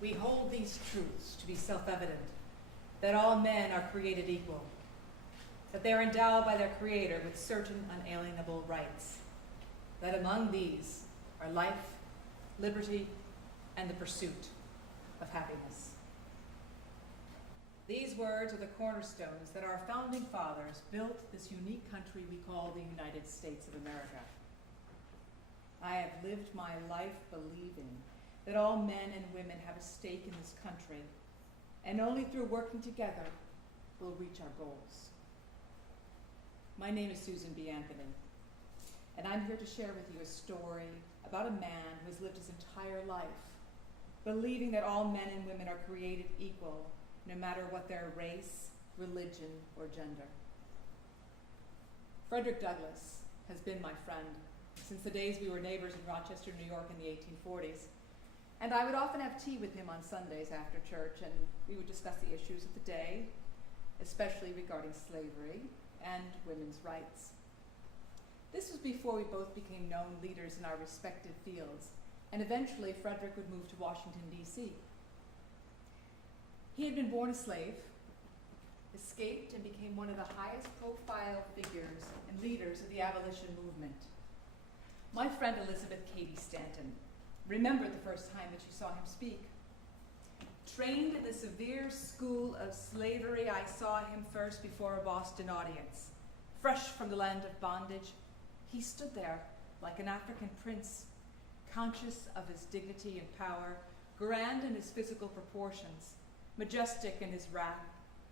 We hold these truths to be self-evident, that all men are created equal, that they are endowed by their Creator with certain unalienable rights, that among these are life, liberty, and the pursuit of happiness. These words are the cornerstones that our founding fathers built this unique country we call the United States of America. I have lived my life believing that all men and women have a stake in this country, and only through working together will reach our goals. My name is Susan B. Anthony, and I'm here to share with you a story about a man who has lived his entire life believing that all men and women are created equal, no matter what their race, religion, or gender. Frederick Douglass has been my friend since the days we were neighbors in Rochester, New York in the 1840s. And I would often have tea with him on Sundays after church, and we would discuss the issues of the day, especially regarding slavery and women's rights. This was before we both became known leaders in our respective fields, and eventually Frederick would move to Washington, D.C. He had been born a slave, escaped, and became one of the highest profile figures and leaders of the abolition movement. My friend Elizabeth Cady Stanton remembered the first time that she saw him speak. Trained in the severe school of slavery, I saw him first before a Boston audience. Fresh from the land of bondage, he stood there like an African prince, conscious of his dignity and power, grand in his physical proportions, majestic in his wrath,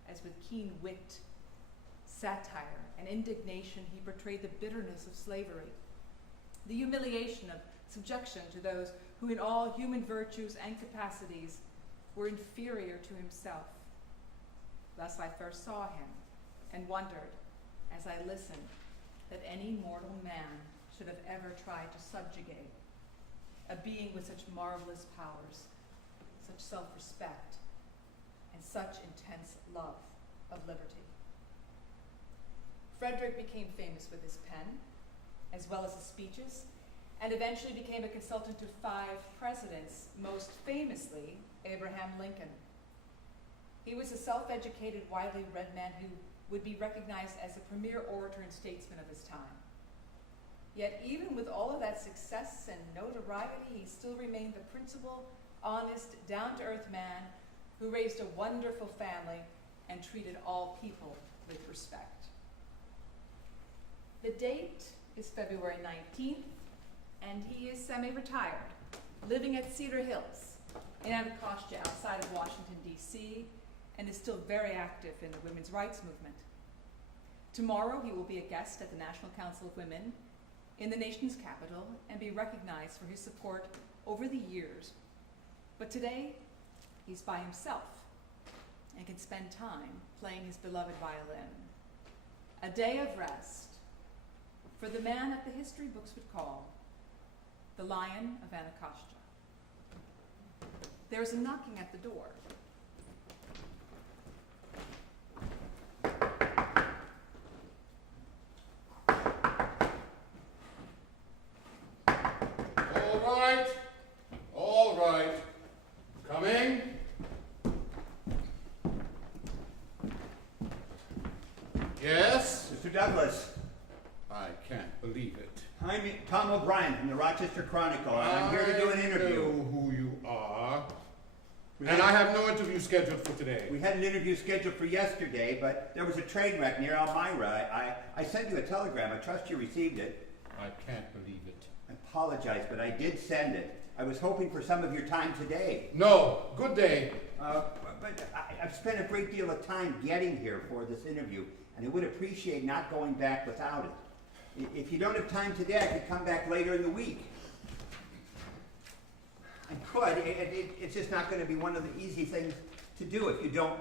as with keen wit, satire, and indignation he portrayed the bitterness of slavery, the humiliation of subjection to those who in all human virtues and capacities were inferior to himself. Thus I first saw him and wondered, as I listened, that any mortal man should have ever tried to subjugate a being with such marvelous powers, such self-respect, and such intense love of liberty. Frederick became famous with his pen, as well as his speeches, and eventually became a consultant to 5 presidents, most famously Abraham Lincoln. He was a self-educated, widely read man who would be recognized as a premier orator and statesman of his time. Yet even with all of that success and notoriety, he still remained the principled, honest, down-to-earth man who raised a wonderful family and treated all people with respect. The date is February 19th, and he is semi-retired, living at Cedar Hills in Anacostia outside of Washington, D.C., and is still very active in the women's rights movement. Tomorrow he will be a guest at the National Council of Women in the nation's capital and be recognized for his support over the years. But today, he's by himself and can spend time playing his beloved violin. A day of rest for the man that the history books would call the Lion of Anacostia. There's a knocking at the door. All right. Coming. Yes? Mr. Douglas. I can't believe it. I'm Tom O'Brien from the Rochester Chronicle, and I'm here to do an interview. I know who you are. And I have no interview scheduled for today. We had an interview scheduled for yesterday, but there was a train wreck near Elmira. I sent you a telegram. I trust you received it. I can't believe it. I apologize, but I did send it. I was hoping for some of your time today. No. Good day. But I've spent a great deal of time getting here for this interview, and I would appreciate not going back without it. If you don't have time today, I could come back later in the week. I could. It's just not going to be one of the easy things to do if you don't.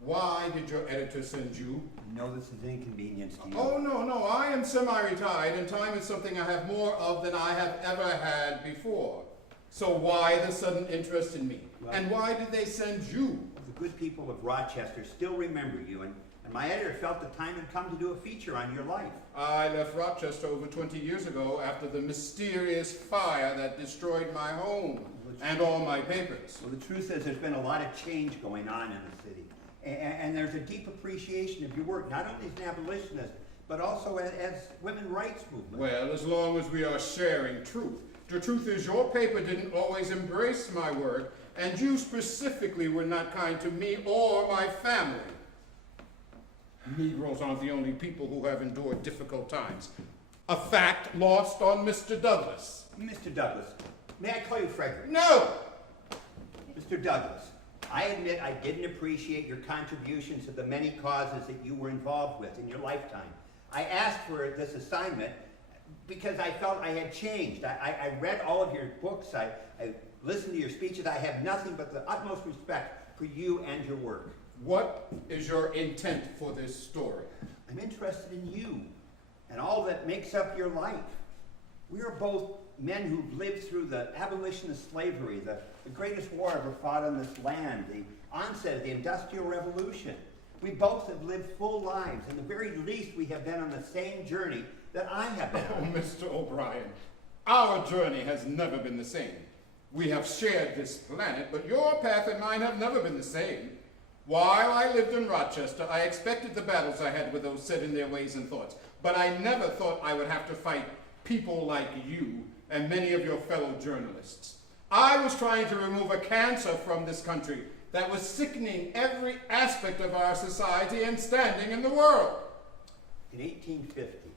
Why did your editor send you? I know this is an inconvenience to you. Oh, no. I am semi-retired, and time is something I have more of than I have ever had before. So why the sudden interest in me? Well, and why did they send you? The good people of Rochester still remember you, and and my editor felt the time had come to do a feature on your life. I left Rochester over 20 years ago after the mysterious fire that destroyed my home and all my papers. Well, the truth is there's been a lot of change going on in the city. And there's a deep appreciation of your work, not only as an abolitionist, but also as women's rights movement. Well, as long as we are sharing truth. The truth is your paper didn't always embrace my work, and you specifically were not kind to me or my family. Negroes aren't the only people who have endured difficult times. A fact lost on Mr. Douglas. Mr. Douglas, may I call you Frederick? No! Mr. Douglas, I admit I didn't appreciate your contributions to the many causes that you were involved with in your lifetime. I asked for this assignment because I felt I had changed. I read all of your books, I listened to your speeches. I have nothing but the utmost respect for you and your work. What is your intent for this story? I'm interested in you and all that makes up your life. We are both men who've lived through the abolition of slavery, the greatest war ever fought on this land, the onset of the Industrial Revolution. We both have lived full lives, and at the very least we have been on the same journey that I have been Oh, on. Mr. O'Brien, our journey has never been the same. We have shared this planet, but your path and mine have never been the same. While I lived in Rochester, I expected the battles I had with those set in their ways and thoughts, but I never thought I would have to fight people like you and many of your fellow journalists. I was trying to remove a cancer from this country that was sickening every aspect of our society and standing in the world. In 1850,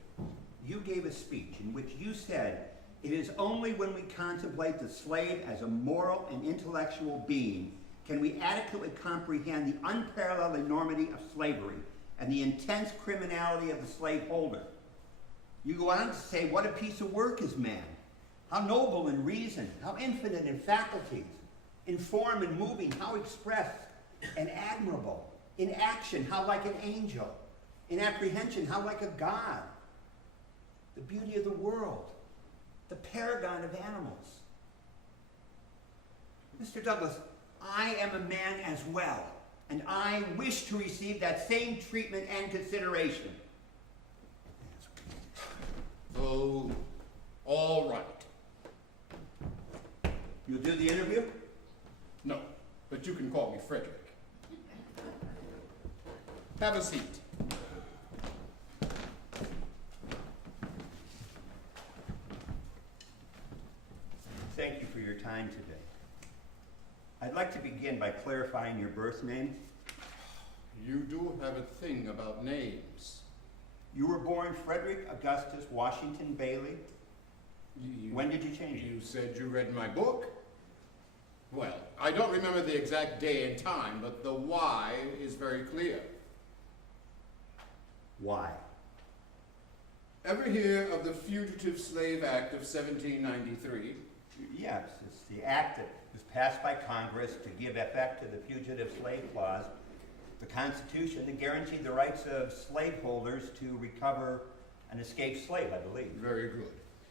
you gave a speech in which you said, "It is only when we contemplate the slave as a moral and intellectual being can we adequately comprehend the unparalleled enormity of slavery and the intense criminality of the slaveholder." You go on to say, what a piece of work is man. How noble in reason, how infinite in faculties, in form and moving, how expressed and admirable. In action, how like an angel. In apprehension, how like a god. The beauty of the world, the paragon of animals. Mr. Douglas, I am a man as well, and I wish to receive that same treatment and consideration. Oh, all right. You'll do the interview? No, but you can call me Frederick. Have a seat. Thank you for your time today. I'd like to begin by clarifying your birth name. You do have a thing about names. You were born Frederick Augustus Washington Bailey. When did you change it? You said you read my book? Well, I don't remember the exact day and time, but the why is very clear. Why? Ever hear of the Fugitive Slave Act of 1793? Yes, it's the act that was passed by Congress to give effect to the Fugitive Slave Clause, the Constitution that guaranteed the rights of slaveholders to recover an escaped slave, I believe. Very good.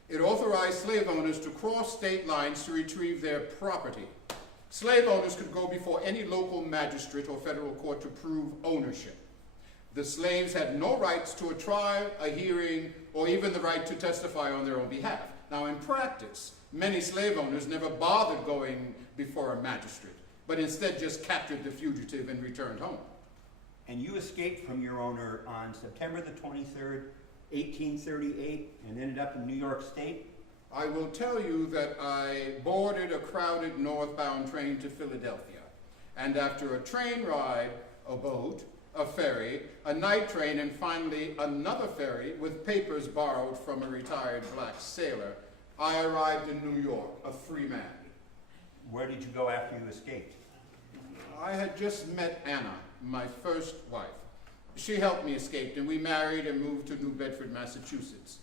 It authorized slave owners to cross state lines to retrieve their property. Slave owners could go before any local magistrate or federal court to prove ownership. The slaves had no rights to a trial, a hearing, or even the right to testify on their own behalf. Now, in practice, many slave owners never bothered going before a magistrate, but instead just captured the fugitive and returned home. And you escaped from your owner on September the 23rd, 1838, and ended up in New York State? I will tell you that I boarded a crowded northbound train to Philadelphia, and after a train ride, a boat, a ferry, a night train, and finally another ferry with papers borrowed from a retired black sailor, I arrived in New York, a free man. Where did you go after you escaped? I had just met Anna, my first wife. She helped me escape, and we married and moved to New Bedford, Massachusetts.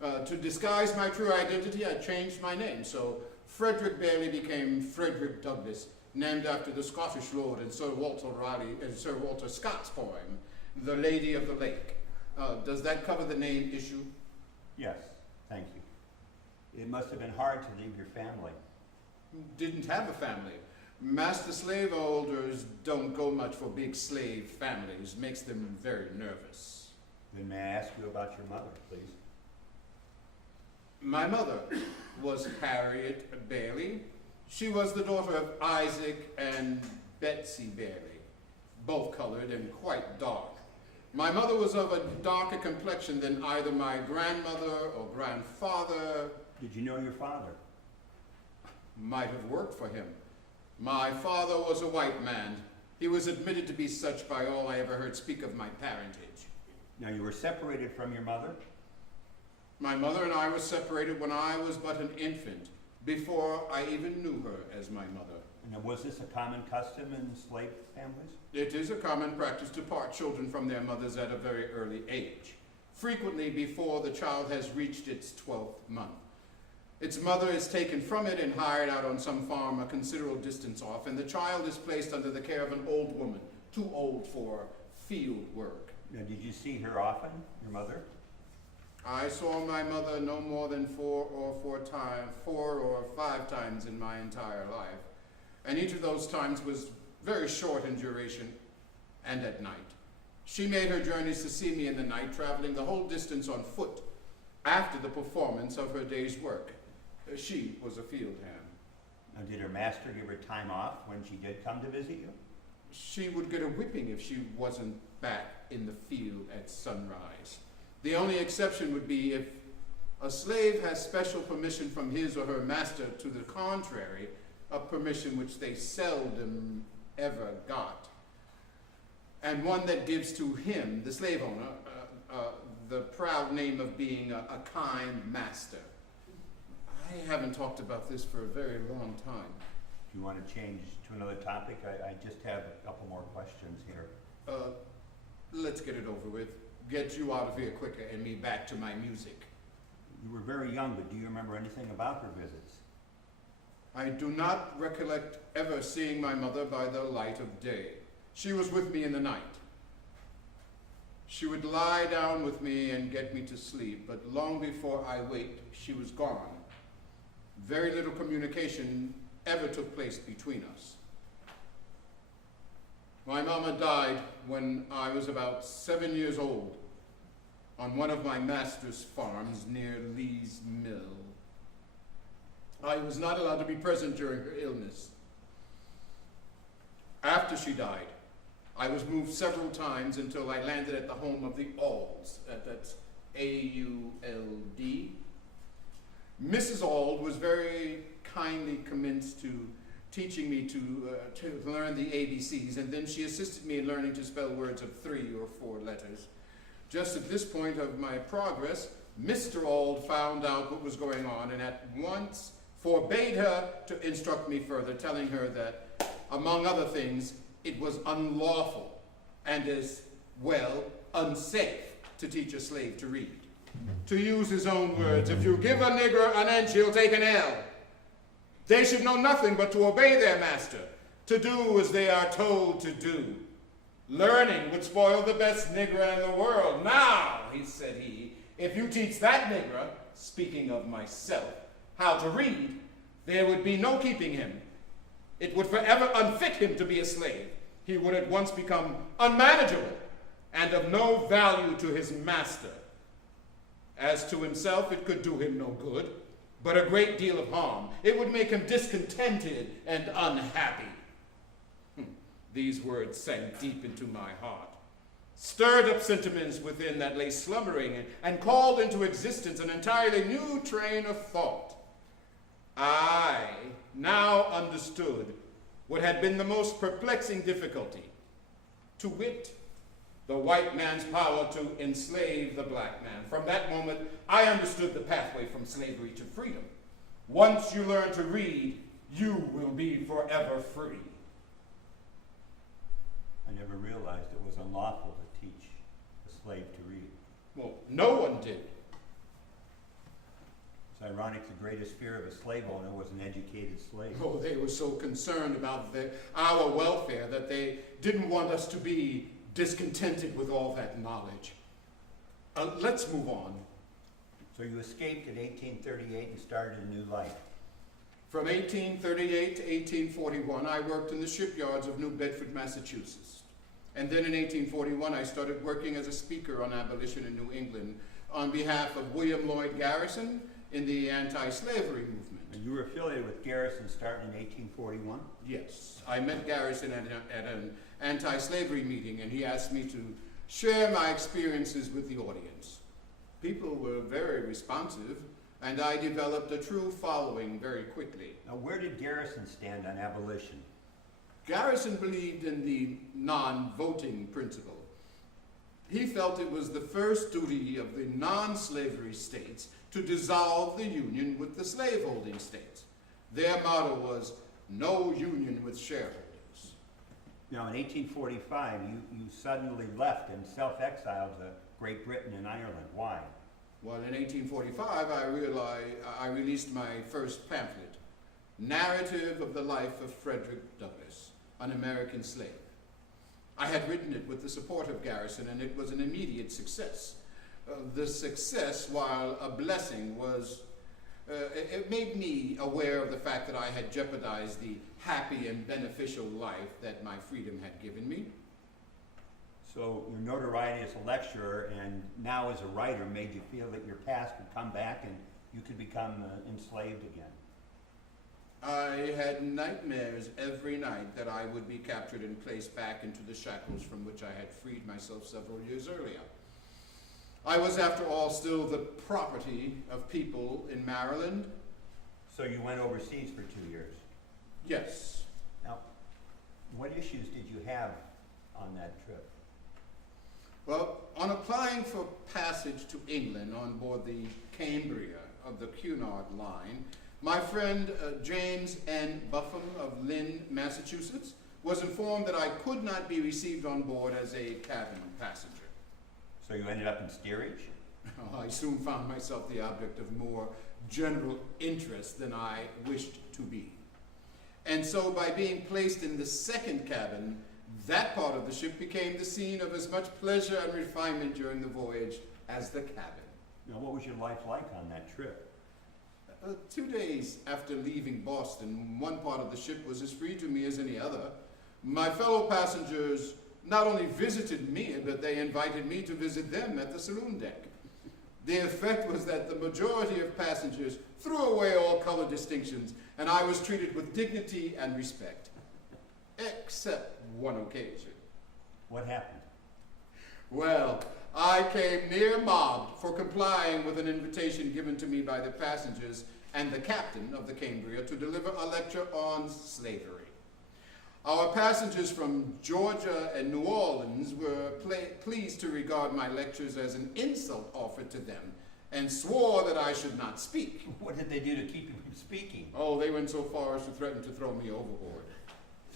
To disguise my true identity, I changed my name, so Frederick Bailey became Frederick Douglass, named after the Scottish lord and Sir Walter Scott's poem, The Lady of the Lake. Does that cover the name issue? Yes, thank you. It must have been hard to leave your family. Didn't have a family. Master slaveholders don't go much for big slave families. Makes them very nervous. Then may I ask you about your mother, please? My mother was Harriet Bailey. She was the daughter of Isaac and Betsy Bailey, both colored and quite dark. My mother was of a darker complexion than either my grandmother or grandfather. Did you know your father? Might have worked for him. My father was a white man. He was admitted to be such by all I ever heard speak of my parentage. Now, you were separated from your mother? My mother and I were separated when I was but an infant, before I even knew her as my mother. And was this a common custom in slave families? It is a common practice to part children from their mothers at a very early age, frequently before the child has reached its 12th month. Its mother is taken from it and hired out on some farm a considerable distance off, and the child is placed under the care of an old woman, too old for field work. Now, did you see her often, your mother? I saw my mother no more than four or five times in my entire life, and each of those times was very short in duration and at night. She made her journeys to see me in the night, traveling the whole distance on foot after the performance of her day's work. She was a field hand. Now, did her master give her time off when she did come to visit you? She would get a whipping if she wasn't back in the field at sunrise. The only exception would be if a slave has special permission from his or her master to the contrary, a permission which they seldom ever got, and one that gives to him, the slave owner, the proud name of being a kind master. I haven't talked about this for a very long time. Do you want to change to another topic? I just have a couple more questions here. Let's get it over with. Get you out of here quicker and me back to my music. You were very young, but do you remember anything about her visits? I do not recollect ever seeing my mother by the light of day. She was with me in the night. She would lie down with me and get me to sleep, but long before I waked, she was gone. Very little communication ever took place between us. My mama died when I was about 7 years old on one of my master's farms near Lee's Mill. I was not allowed to be present during her illness. After she died, I was moved several times until I landed at the home of the Aulds. That's A-U-L-D. Mrs. Auld was very kindly commenced to teaching me to learn the ABCs, and then she assisted me in learning to spell words of 3 or 4 letters. Just at this point of my progress, Mr. Auld found out what was going on and at once forbade her to instruct me further, telling her that, among other things, it was unlawful and as well unsafe to teach a slave to read. To use his own words, if you give a nigger an inch, he'll take an L. They should know nothing but to obey their master, to do as they are told to do. Learning would spoil the best nigger in the world. Now, said he, if you teach that nigger, speaking of myself, how to read, there would be no keeping him. It would forever unfit him to be a slave. He would at once become unmanageable and of no value to his master. As to himself, it could do him no good, but a great deal of harm. It would make him discontented and unhappy. These words sank deep into my heart, stirred up sentiments within that lay slumbering, and called into existence an entirely new train of thought. I now understood what had been the most perplexing difficulty, to wit, the white man's power to enslave the black man. From that moment, I understood the pathway from slavery to freedom. Once you learn to read, you will be forever free. I never realized it was unlawful to teach a slave to read. Well, no one did. It's ironic the greatest fear of a slave owner was an educated slave. Oh, they were so concerned about our welfare that they didn't want us to be discontented with all that knowledge. Let's move on. So you escaped in 1838 and started a new life. From 1838 to 1841, I worked in the shipyards of New Bedford, Massachusetts. And then in 1841, I started working as a speaker on abolition in New England on behalf of William Lloyd Garrison in the anti-slavery movement. And you were affiliated with Garrison starting in 1841? Yes, I met Garrison at an anti-slavery meeting, and he asked me to share my experiences with the audience. People were very responsive, and I developed a true following very quickly. Now, where did Garrison stand on abolition? Garrison believed in the non-voting principle. He felt it was the first duty of the non-slavery states to dissolve the union with the slaveholding states. Their motto was, no union with shareholders. Now, in 1845, you suddenly left and self-exiled to Great Britain and Ireland. Why? Well, in 1845, I released my first pamphlet, Narrative of the Life of Frederick Douglass, an American Slave. I had written it with the support of Garrison, and it was an immediate success. The success, while a blessing, it made me aware of the fact that I had jeopardized the happy and beneficial life that my freedom had given me. So your notoriety as a lecturer and now as a writer made you feel that your past would come back and you could become enslaved again. I had nightmares every night that I would be captured and placed back into the shackles from which I had freed myself several years earlier. I was, after all, still the property of people in Maryland. So you went overseas for 2 years? Yes. Now, what issues did you have on that trip? Well, on applying for passage to England on board the Cambria of the Cunard line, my friend James N. Buffum of Lynn, Massachusetts, was informed that I could not be received on board as a cabin passenger. So you ended up in steerage? I soon found myself the object of more general interest than I wished to be. And so by being placed in the second cabin, that part of the ship became the scene of as much pleasure and refinement during the voyage as the cabin. Now, what was your life like on that trip? 2 days after leaving Boston, one part of the ship was as free to me as any other. My fellow passengers not only visited me, but they invited me to visit them at the saloon deck. The effect was that the majority of passengers threw away all color distinctions, and I was treated with dignity and respect, except one occasion. What happened? Well, I came near mobbed for complying with an invitation given to me by the passengers and the captain of the Cambria to deliver a lecture on slavery. Our passengers from Georgia and New Orleans were pleased to regard my lectures as an insult offered to them and swore that I should not speak. What did they do to keep you from speaking? Oh, they went so far as to threaten to throw me overboard.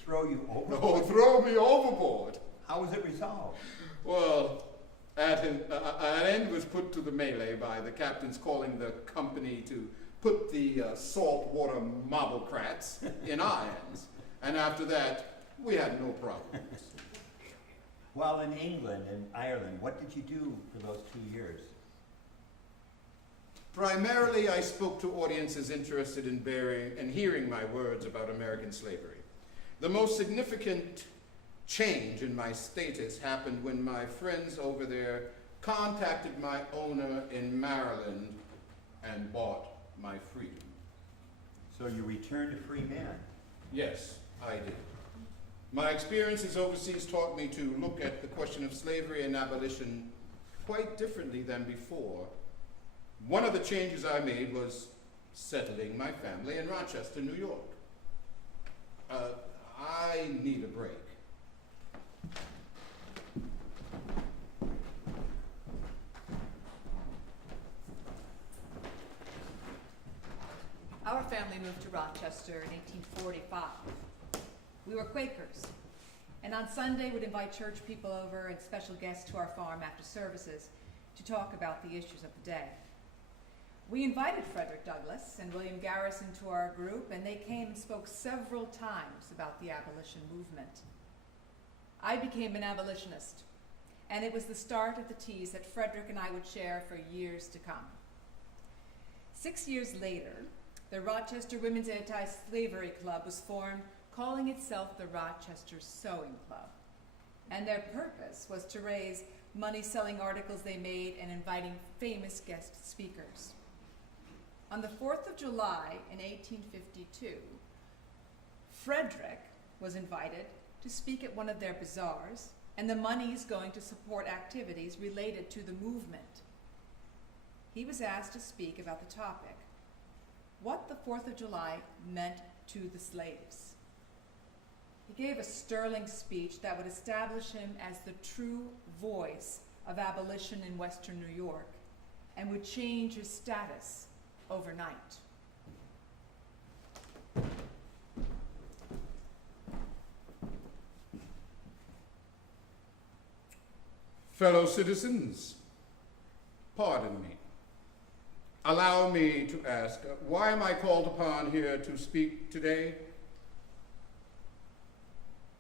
Throw you overboard? Oh, throw me overboard! How was it resolved? Well, an end was put to the melee by the captains calling the company to put the saltwater mobocrats in irons. And after that, we had no problems. While in England and Ireland, what did you do for those 2 years? Primarily, I spoke to audiences interested in hearing my words about American slavery. The most significant change in my status happened when my friends over there contacted my owner in Maryland and bought my freedom. So you returned a free man? Yes, I did. My experiences overseas taught me to look at the question of slavery and abolition quite differently than before. One of the changes I made was settling my family in Rochester, New York. I need a break. Our family moved to Rochester in 1845. We were Quakers, and on Sunday would invite church people over and special guests to our farm after services to talk about the issues of the day. We invited Frederick Douglass and William Garrison to our group, and they came and spoke several times about the abolition movement. I became an abolitionist, and it was the start of the teas that Frederick and I would share for years to come. 6 years later, the Rochester Women's Anti-Slavery Club was formed, calling itself the Rochester Sewing Club. And their purpose was to raise money selling articles they made and inviting famous guest speakers. On the 4th of July in 1852, Frederick was invited to speak at one of their bazaars, and the money's going to support activities related to the movement. He was asked to speak about the topic, what the 4th of July meant to the slaves. He gave a sterling speech that would establish him as the true voice of abolition in Western New York and would change his status overnight. Fellow citizens, pardon me. Allow me to ask, why am I called upon here to speak today?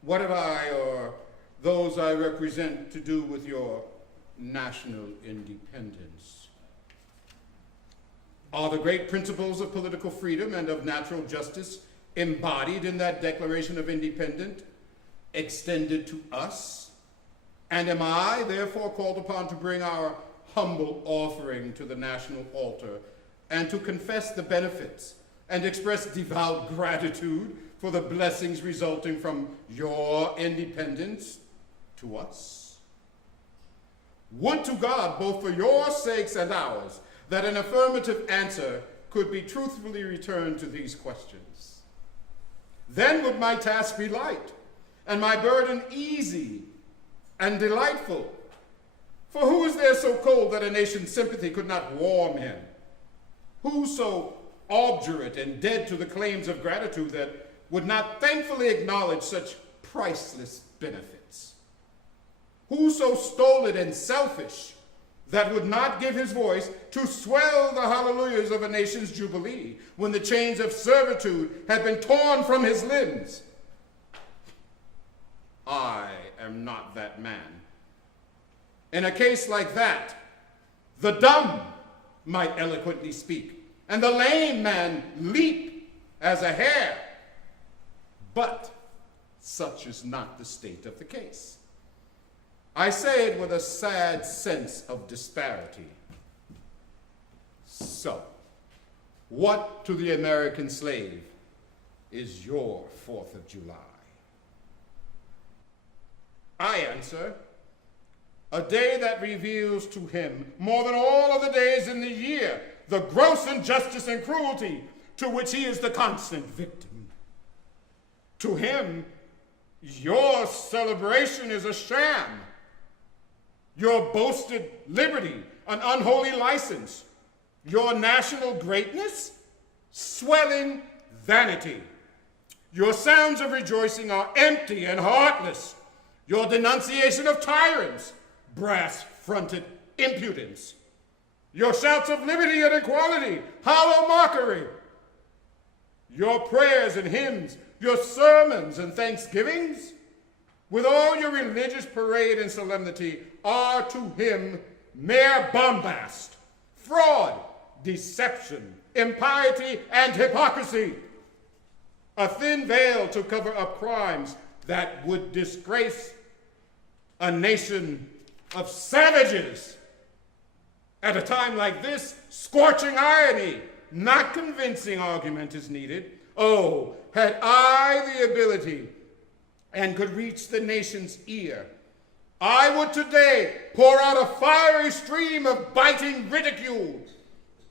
What have I or those I represent to do with your national independence? Are the great principles of political freedom and of natural justice embodied in that Declaration of Independence extended to us? And am I therefore called upon to bring our humble offering to the national altar and to confess the benefits and express devout gratitude for the blessings resulting from your independence to us? Would to God, both for your sakes and ours, that an affirmative answer could be truthfully returned to these questions. Then would my task be light, and my burden easy and delightful. For who is there so cold that a nation's sympathy could not warm him? Who so obdurate and dead to the claims of gratitude that would not thankfully acknowledge such priceless benefits? Who so stolid and selfish that would not give his voice to swell the hallelujahs of a nation's jubilee when the chains of servitude had been torn from his limbs? I am not that man. In a case like that, the dumb might eloquently speak, and the lame man leap as a hare. But such is not the state of the case. I say it with a sad sense of disparity. So, what to the American slave is your 4th of July? I answer, a day that reveals to him, more than all other days in the year, the gross injustice and cruelty to which he is the constant victim. To him, your celebration is a sham. Your boasted liberty, an unholy license. Your national greatness, swelling vanity. Your sounds of rejoicing are empty and heartless. Your denunciation of tyrants, brass-fronted impudence. Your shouts of liberty and equality, hollow mockery. Your prayers and hymns, your sermons and thanksgivings, with all your religious parade and solemnity, are to him mere bombast, fraud, deception, impiety, and hypocrisy. A thin veil to cover up crimes that would disgrace a nation of savages. At a time like this, scorching irony, not convincing argument is needed. Oh, had I the ability and could reach the nation's ear, I would today pour out a fiery stream of biting ridicule,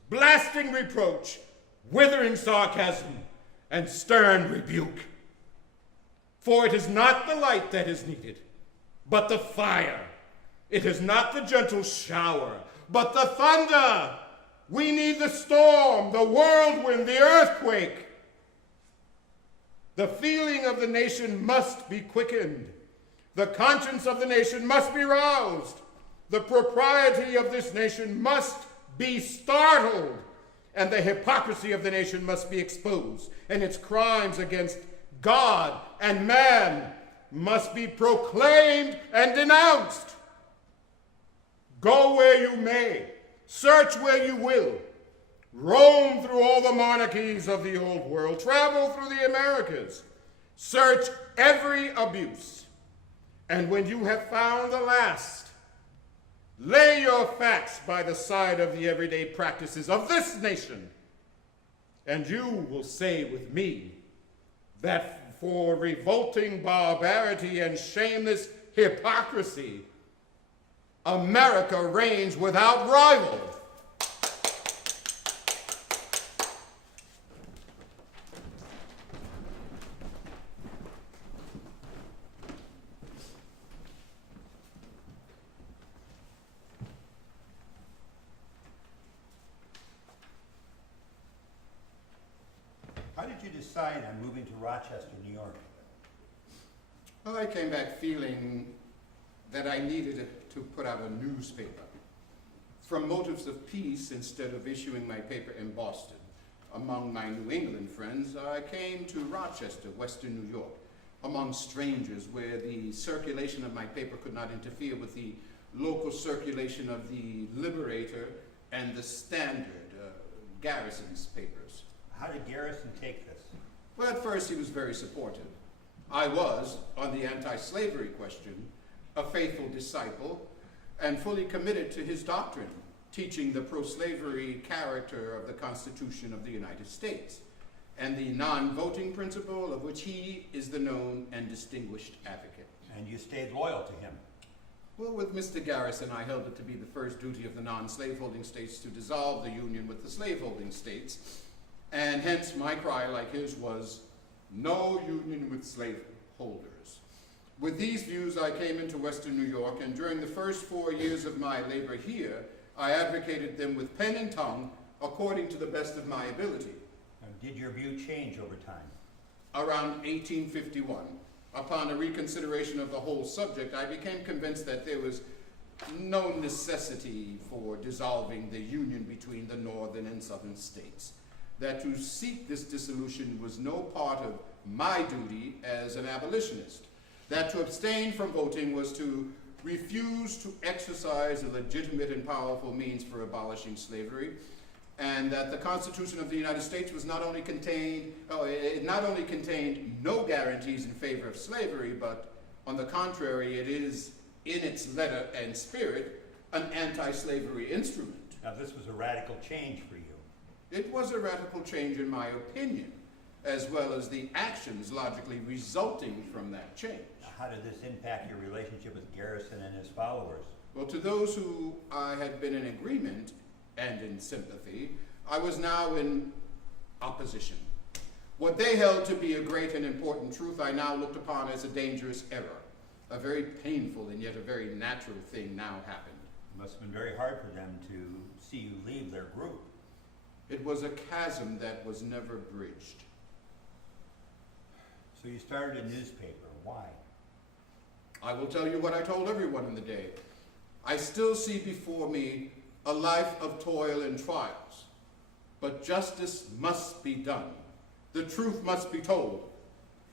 blasting reproach, withering sarcasm, and stern rebuke. For it is not the light that is needed, but the fire. It is not the gentle shower, but the thunder. We need the storm, the whirlwind, the earthquake. The feeling of the nation must be quickened. The conscience of the nation must be roused. The propriety of this nation must be startled. And the hypocrisy of the nation must be exposed. And its crimes against God and man must be proclaimed and denounced. Go where you may, search where you will, Roam through all the monarchies of the old world. Travel through the Americas. Search every abuse. And when you have found the last, lay your facts by the side of the everyday practices of this nation, and you will say with me that for revolting barbarity and shameless hypocrisy, America reigns without rival. How did you decide on moving to Rochester, New York? Well, I came back feeling that I needed to put out a newspaper. From motives of peace, instead of issuing my paper in Boston, among my New England friends, I came to Rochester, Western New York, among strangers where the circulation of my paper could not interfere with the local circulation of the Liberator and the Standard, Garrison's papers. How did Garrison take this? Well, at first he was very supportive. I was, on the anti-slavery question, a faithful disciple and fully committed to his doctrine, teaching the pro-slavery character of the Constitution of the United States and the non-voting principle of which he is the known and distinguished advocate. And you stayed loyal to him? Well, with Mr. Garrison, I held it to be the first duty of the non-slaveholding states to dissolve the union with the slaveholding states, and hence my cry, like his, was no union with slaveholders. With these views, I came into Western New York, and during the first 4 years of my labor here, I advocated them with pen and tongue according to the best of my ability. Did your view change over time? Around 1851, upon a reconsideration of the whole subject, I became convinced that there was no necessity for dissolving the union between the northern and southern states, that to seek this dissolution was no part of my duty as an abolitionist, that to abstain from voting was to refuse to exercise a legitimate and powerful means for abolishing slavery, and that the Constitution of the United States was not only contained no guarantees in favor of slavery, but on the contrary, it is, in its letter and spirit, an anti-slavery instrument. Now, this was a radical change for you. It was a radical change in my opinion, as well as the actions logically resulting from that change. How did this impact your relationship with Garrison and his followers? Well, to those who I had been in agreement and in sympathy, I was now in opposition. What they held to be a great and important truth, I now looked upon as a dangerous error. A very painful and yet a very natural thing now happened. It must have been very hard for them to see you leave their group. It was a chasm that was never bridged. So you started a newspaper. Why? I will tell you what I told everyone in the day. I still see before me a life of toil and trials, but justice must be done. The truth must be told.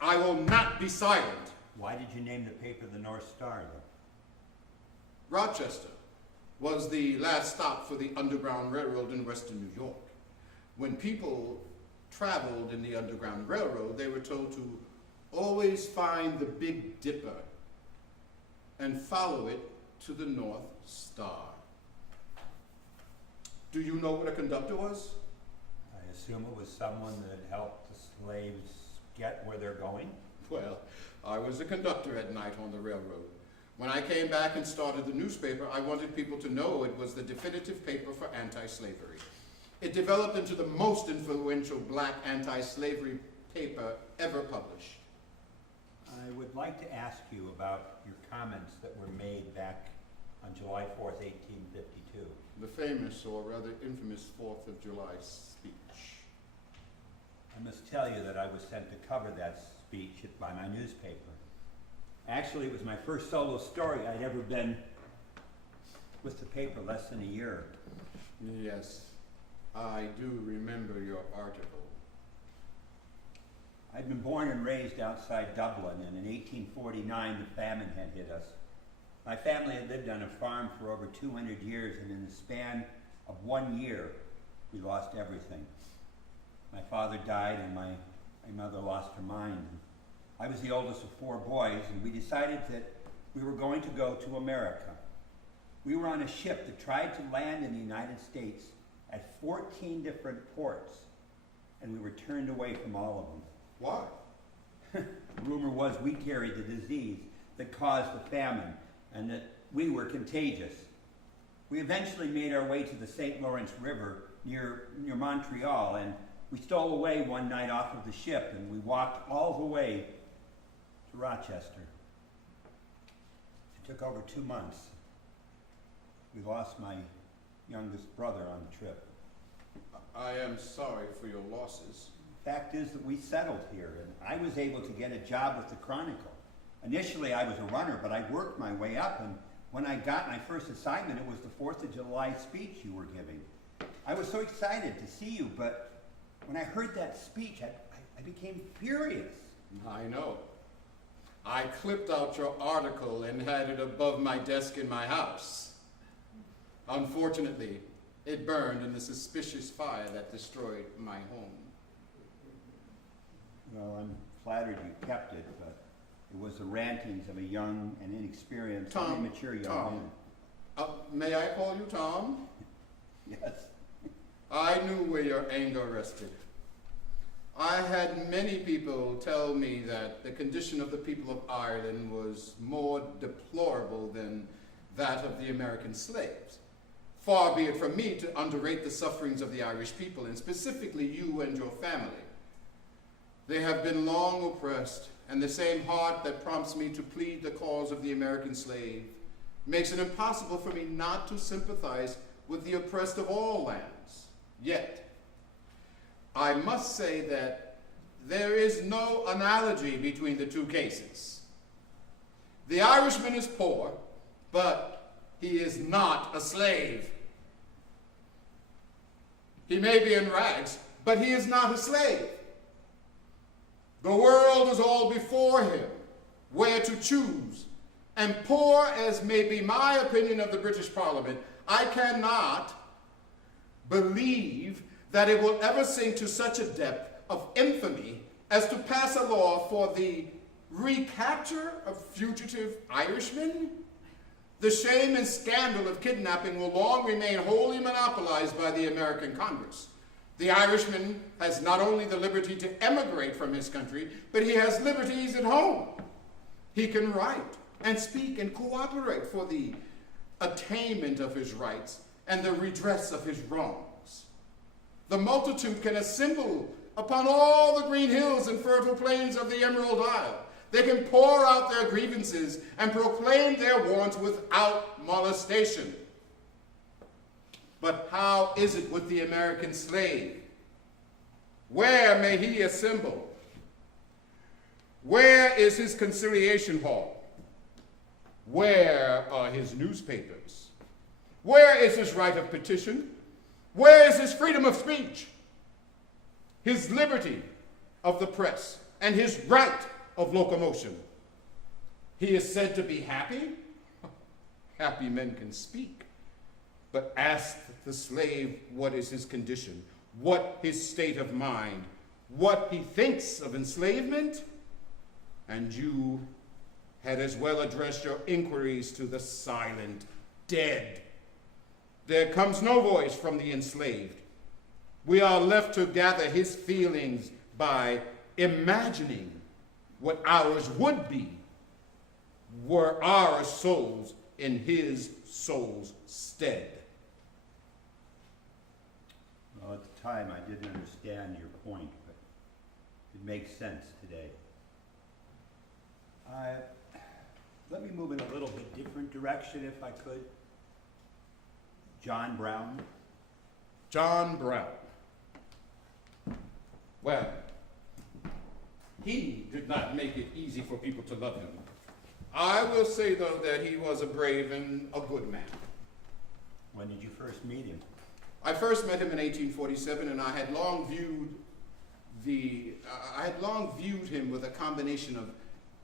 I will not be silent. Why did you name the paper the North Star, then? Rochester was the last stop for the Underground Railroad in Western New York. When people traveled in the Underground Railroad, they were told to always find the Big Dipper and follow it to the North Star. Do you know what a conductor was? I assume it was someone that helped the slaves get where they're going? Well, I was a conductor at night on the railroad. When I came back and started the newspaper, I wanted people to know it was the definitive paper for anti-slavery. It developed into the most influential black anti-slavery paper ever published. I would like to ask you about your comments that were made back on July 4th, 1852. The famous, or rather infamous, 4th of July speech. I must tell you that I was sent to cover that speech by my newspaper. Actually, it was my first solo story. I'd ever been with the paper less than a year. Yes, I do remember your article. I'd been born and raised outside Dublin, and in 1849 the famine had hit us. My family had lived on a farm for over 200 years, and in the span of 1 year, we lost everything. My father died and my mother lost her mind. I was the oldest of 4 boys, and we decided that we were going to go to America. We were on a ship that tried to land in the United States at 14 different ports, and we were turned away from all of them. Why? The rumor was we carried the disease that caused the famine and that we were contagious. We eventually made our way to the St. Lawrence River near Montreal, and we stole away one night off of the ship, and we walked all the way to Rochester. It took over 2 months. We lost my youngest brother on the trip. I am sorry for your losses. Fact is that we settled here, and I was able to get a job with the Chronicle. Initially, I was a runner, but I worked my way up, and when I got my first assignment, it was the 4th of July speech you were giving. I was so excited to see you, but when I heard that speech, I became furious. I know. I clipped out your article and had it above my desk in my house. Unfortunately, it burned in the suspicious fire that destroyed my home. Well, I'm flattered you kept it, but it was the rantings of a young and inexperienced, immature young man. May I call you Tom? Yes. I knew where your anger rested. I had many people tell me that the condition of the people of Ireland was more deplorable than that of the American slaves. Far be it from me to underrate the sufferings of the Irish people, and specifically you and your family. They have been long oppressed, and the same heart that prompts me to plead the cause of the American slave makes it impossible for me not to sympathize with the oppressed of all lands. Yet, I must say that there is no analogy between the two cases. The Irishman is poor, but he is not a slave. He may be in rags, but he is not a slave. The world is all before him, where to choose. And poor as may be my opinion of the British Parliament, I cannot believe that it will ever sink to such a depth of infamy as to pass a law for the recapture of fugitive Irishmen. The shame and scandal of kidnapping will long remain wholly monopolized by the American Congress. The Irishman has not only the liberty to emigrate from his country, but he has liberties at home. He can write and speak and cooperate for the attainment of his rights and the redress of his wrongs. The multitude can assemble upon all the green hills and fertile plains of the Emerald Isle. They can pour out their grievances and proclaim their wants without molestation. But how is it with the American slave? Where may he assemble? Where is his conciliation hall? Where are his newspapers? Where is his right of petition? Where is his freedom of speech? His liberty of the press and his right of locomotion? He is said to be happy. Happy men can speak. But ask the slave what is his condition, what his state of mind, what he thinks of enslavement, and you had as well addressed your inquiries to the silent dead. There comes no voice from the enslaved. We are left to gather his feelings by imagining what ours would be were our souls in his soul's stead. Well, at the time, I didn't understand your point, but it makes sense today. Let me move in a little bit different direction, if I could. John Brown. John Brown. Well, he did not make it easy for people to love him. I will say, though, that he was a brave and a good man. When did you first meet him? I first met him in 1847, and I had long viewed him with a combination of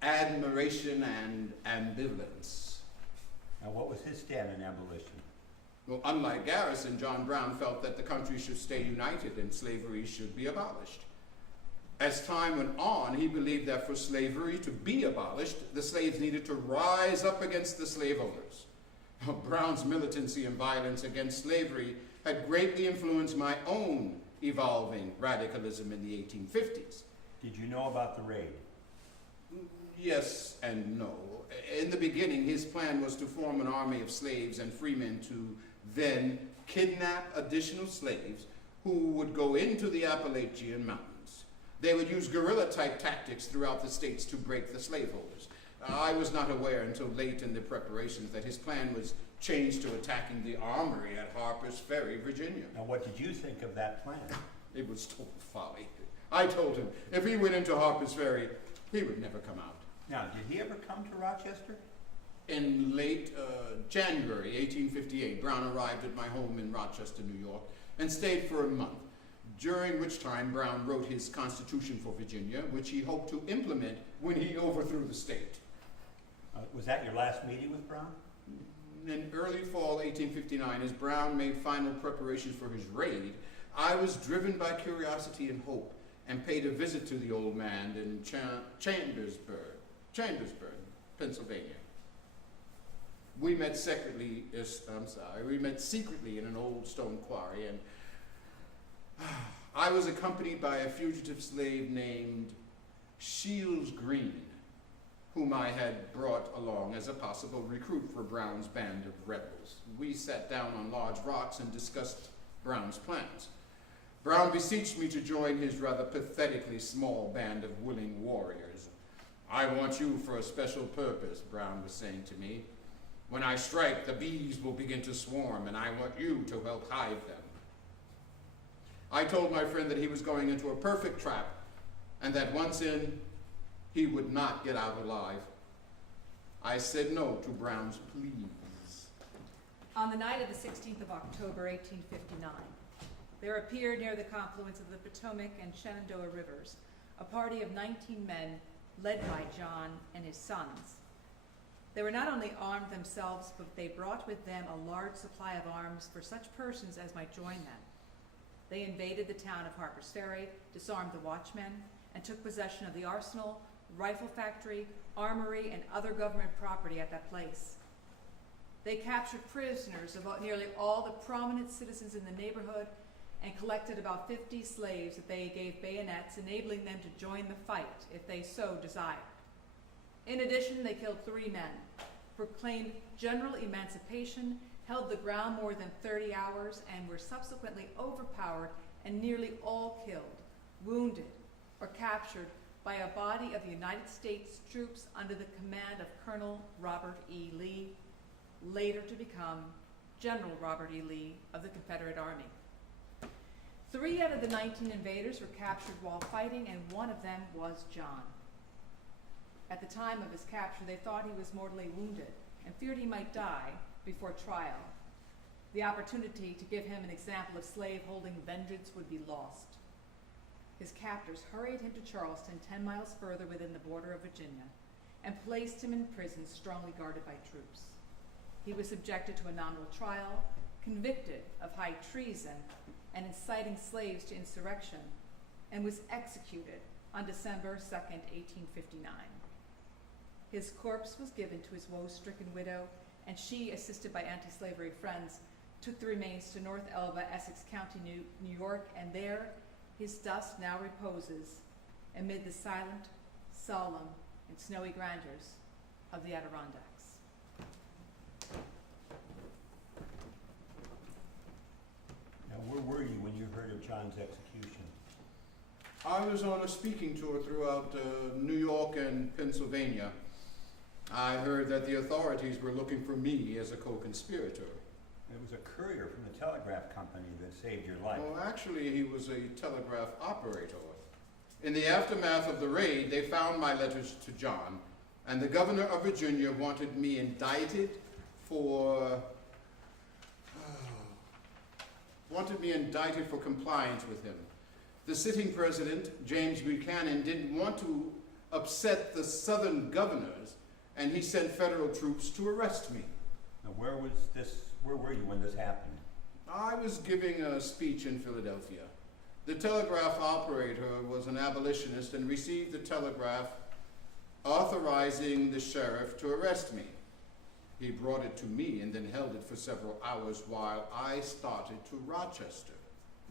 admiration and ambivalence. Now, what was his stand on abolition? Well, unlike Garrison, John Brown felt that the country should stay united and slavery should be abolished. As time went on, he believed that for slavery to be abolished, the slaves needed to rise up against the slave owners. Brown's militancy and violence against slavery had greatly influenced my own evolving radicalism in the 1850s. Did you know about the raid? Yes and no. In the beginning, his plan was to form an army of slaves and freemen to then kidnap additional slaves who would go into the Appalachian Mountains. They would use guerrilla-type tactics throughout the states to break the slaveholders. I was not aware until late in the preparations that his plan was changed to attacking the armory at Harper's Ferry, Virginia. Now, what did you think of that plan? It was total folly. I told him if he went into Harper's Ferry, he would never come out. Now, did he ever come to Rochester? In late January 1858, Brown arrived at my home in Rochester, New York, and stayed for a month, during which time Brown wrote his Constitution for Virginia, which he hoped to implement when he overthrew the state. Was that your last meeting with Brown? In early fall 1859, as Brown made final preparations for his raid, I was driven by curiosity and hope and paid a visit to the old man in Chambersburg, Pennsylvania. We met secretly in an old stone quarry, and I was accompanied by a fugitive slave named Shields Green, whom I had brought along as a possible recruit for Brown's band of rebels. We sat down on large rocks and discussed Brown's plans. Brown beseeched me to join his rather pathetically small band of willing warriors. "I want you for a special purpose," Brown was saying to me. "When I strike, the bees will begin to swarm, and I want you to help hive them." I told my friend that he was going into a perfect trap, and that once in, he would not get out alive. I said no to Brown's pleas. On the night of the 16th of October, 1859, there appeared near the confluence of the Potomac and Shenandoah rivers a party of 19 men led by John and his sons. They were not only armed themselves, but they brought with them a large supply of arms for such persons as might join them. They invaded the town of Harper's Ferry, disarmed the watchmen, and took possession of the arsenal, rifle factory, armory, and other government property at that place. They captured prisoners of nearly all the prominent citizens in the neighborhood and collected about 50 slaves that they gave bayonets, enabling them to join the fight if they so desired. In addition, they killed 3 men, proclaimed general emancipation, held the ground more than 30 hours, and were subsequently overpowered and nearly all killed, wounded, or captured by a body of the United States troops under the command of Colonel Robert E. Lee, later to become General Robert E. Lee of the Confederate Army. 3 out of the 19 invaders were captured while fighting, and one of them was John. At the time of his capture, they thought he was mortally wounded and feared he might die before trial. The opportunity to give him an example of slave-holding vengeance would be lost. His captors hurried him to Charleston, 10 miles further within the border of Virginia, and placed him in prison strongly guarded by troops. He was subjected to a nominal trial, convicted of high treason and inciting slaves to insurrection, and was executed on December 2nd, 1859. His corpse was given to his woe-stricken widow, and she, assisted by anti-slavery friends, took the remains to North Elba, Essex County, New York, and there his dust now reposes amid the silent, solemn, and snowy grandeurs of the Adirondacks. Now, where were you when you heard of John's execution? I was on a speaking tour throughout New York and Pennsylvania. I heard that the authorities were looking for me as a co-conspirator. It was a courier from the telegraph company that saved your life. Well, actually, he was a telegraph operator. In the aftermath of the raid, they found my letters to John, and the governor of Virginia wanted me indicted for compliance with him. The sitting president, James Buchanan, didn't want to upset the southern governors, and he sent federal troops to arrest me. Now, where was this Where were you when this happened? I was giving a speech in Philadelphia. The telegraph operator was an abolitionist and received the telegraph authorizing the sheriff to arrest me. He brought it to me and then held it for several hours while I started to Rochester.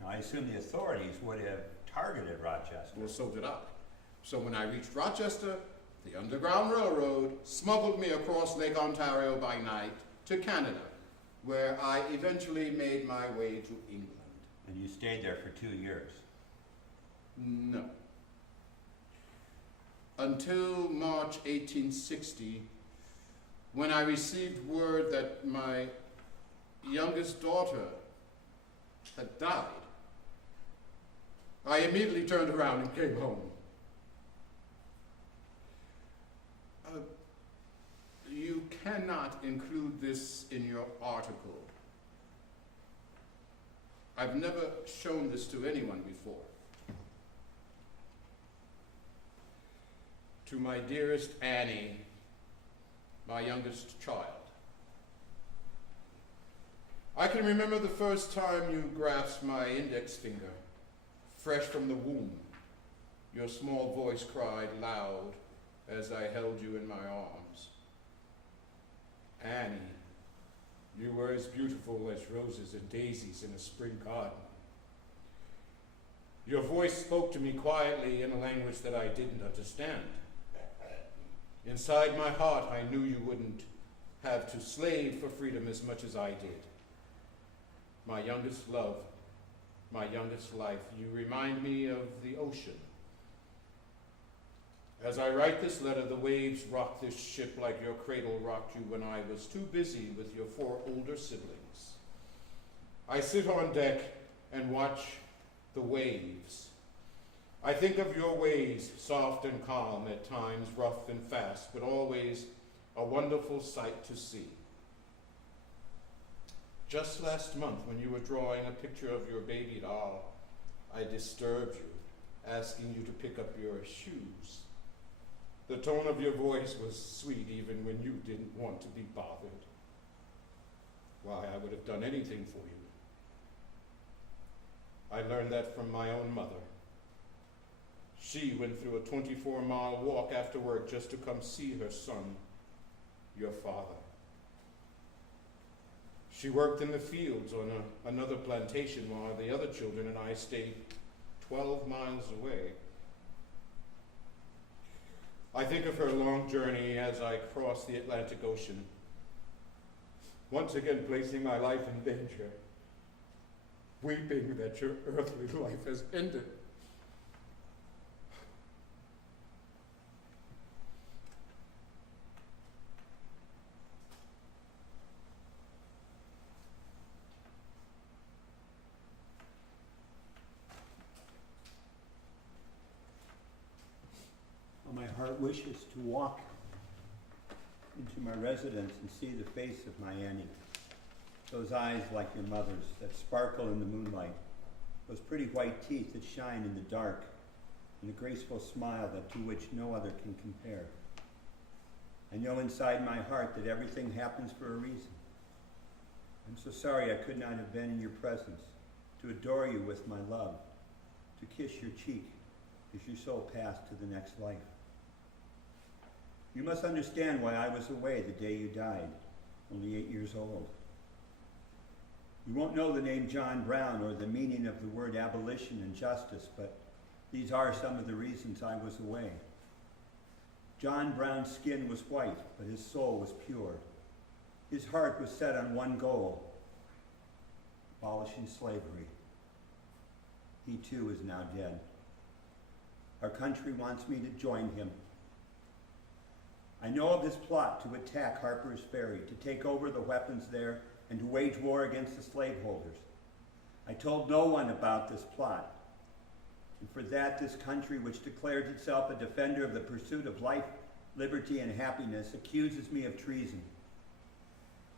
Now, I assume the authorities would have targeted Rochester. Well, so did I. So when I reached Rochester, the Underground Railroad smuggled me across Lake Ontario by night to Canada, where I eventually made my way to England. And you stayed there for 2 years. No. Until March 1860, when I received word that my youngest daughter had died. I immediately turned around and came home. You cannot include this in your article. I've never shown this to anyone before. To my dearest Annie, my youngest child. I can remember the first time you grasped my index finger, fresh from the womb. Your small voice cried loud as I held you in my arms. Annie, you were as beautiful as roses and daisies in a spring garden. Your voice spoke to me quietly in a language that I didn't understand. Inside my heart, I knew you wouldn't have to slave for freedom as much as I did. My youngest love, my youngest life, you remind me of the ocean. As I write this letter, the waves rock this ship like your cradle rocked you when I was too busy with your 4 older siblings. I sit on deck and watch the waves. I think of your ways, soft and calm, at times rough and fast, but always a wonderful sight to see. Just last month, when you were drawing a picture of your baby doll, I disturbed you, asking you to pick up your shoes. The tone of your voice was sweet even when you didn't want to be bothered. Why, I would have done anything for you. I learned that from my own mother. She went through a 24-mile walk after work just to come see her son, your father. She worked in the fields on another plantation while the other children and I stayed 12 miles away. I think of her long journey as I cross the Atlantic Ocean, once again placing my life in danger, weeping that your earthly life has ended. My heart wishes to walk into my residence and see the face of my Annie. Those eyes like your mother's that sparkle in the moonlight, those pretty white teeth that shine in the dark, and the graceful smile to which no other can compare. I know inside my heart that everything happens for a reason. I'm so sorry I could not have been in your presence, to adore you with my love, to kiss your cheek as your soul passed to the next life. You must understand why I was away the day you died, only 8 years old. You won't know the name John Brown or the meaning of the word abolition and justice, but these are some of the reasons I was away. John Brown's skin was white, but his soul was pure. His heart was set on one goal: abolishing slavery. He too is now dead. Our country wants me to join him. I know of his plot to attack Harper's Ferry, to take over the weapons there, and to wage war against the slaveholders. I told no one about this plot. And for that, this country, which declares itself a defender of the pursuit of life, liberty, and happiness, accuses me of treason.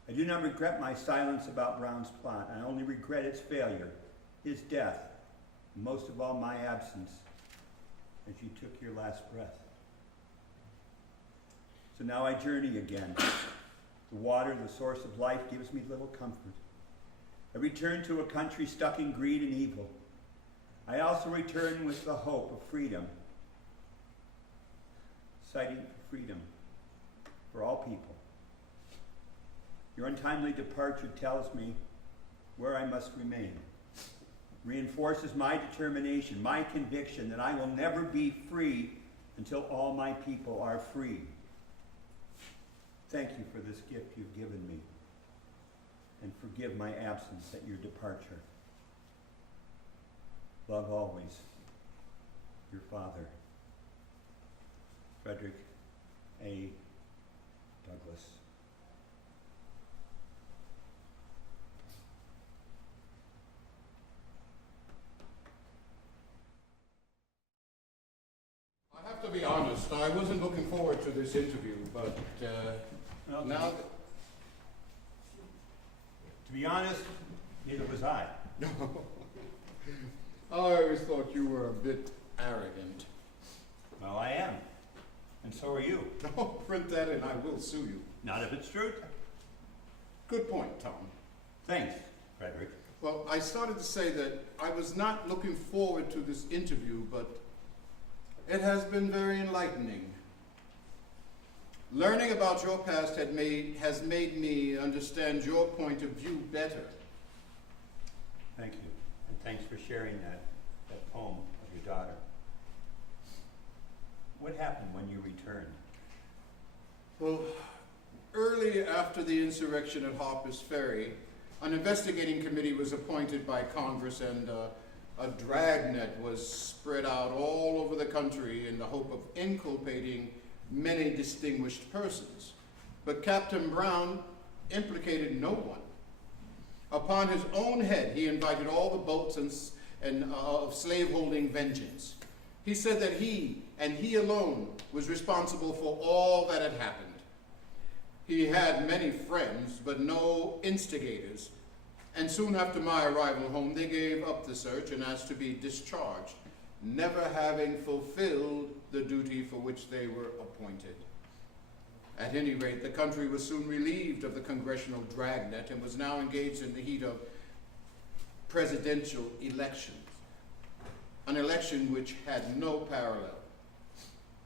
I do not regret my silence about Brown's plot. I only regret its failure, his death, and most of all my absence as you took your last breath. So now I journey again, The water, the source of life, gives me little comfort. I return to a country stuck in greed and evil. I also return with the hope of freedom, citing for freedom for all people. Your untimely departure tells me where I must remain, reinforces my determination, my conviction that I will never be free until all my people are free. Thank you for this gift you've given me, and forgive my absence at your departure. Love always, your father, Frederick A. Douglass. I have to be honest, I wasn't looking forward to this interview, but Well, now to be honest, neither was I. I always thought you were a bit arrogant. Well, I am. And so are you. Oh, print that and I will sue you. Not if it's true. Good point, Tom. Thanks, Frederick. Well, I started to say that I was not looking forward to this interview, but it has been very enlightening. Learning about your past has made me understand your point of view better. Thank you. And thanks for sharing that poem of your daughter. What happened when you returned? Well, early after the insurrection at Harper's Ferry, an investigating committee was appointed by Congress, and a dragnet was spread out all over the country in the hope of inculpating many distinguished persons. But Captain Brown implicated no one. Upon his own head, he invited all the boats of slaveholding vengeance. He said that he, and he alone, was responsible for all that had happened. He had many friends, but no instigators, and soon after my arrival home, they gave up the search and asked to be discharged, never having fulfilled the duty for which they were appointed. At any rate, the country was soon relieved of the congressional dragnet and was now engaged in the heat of presidential elections, an election which had no parallel.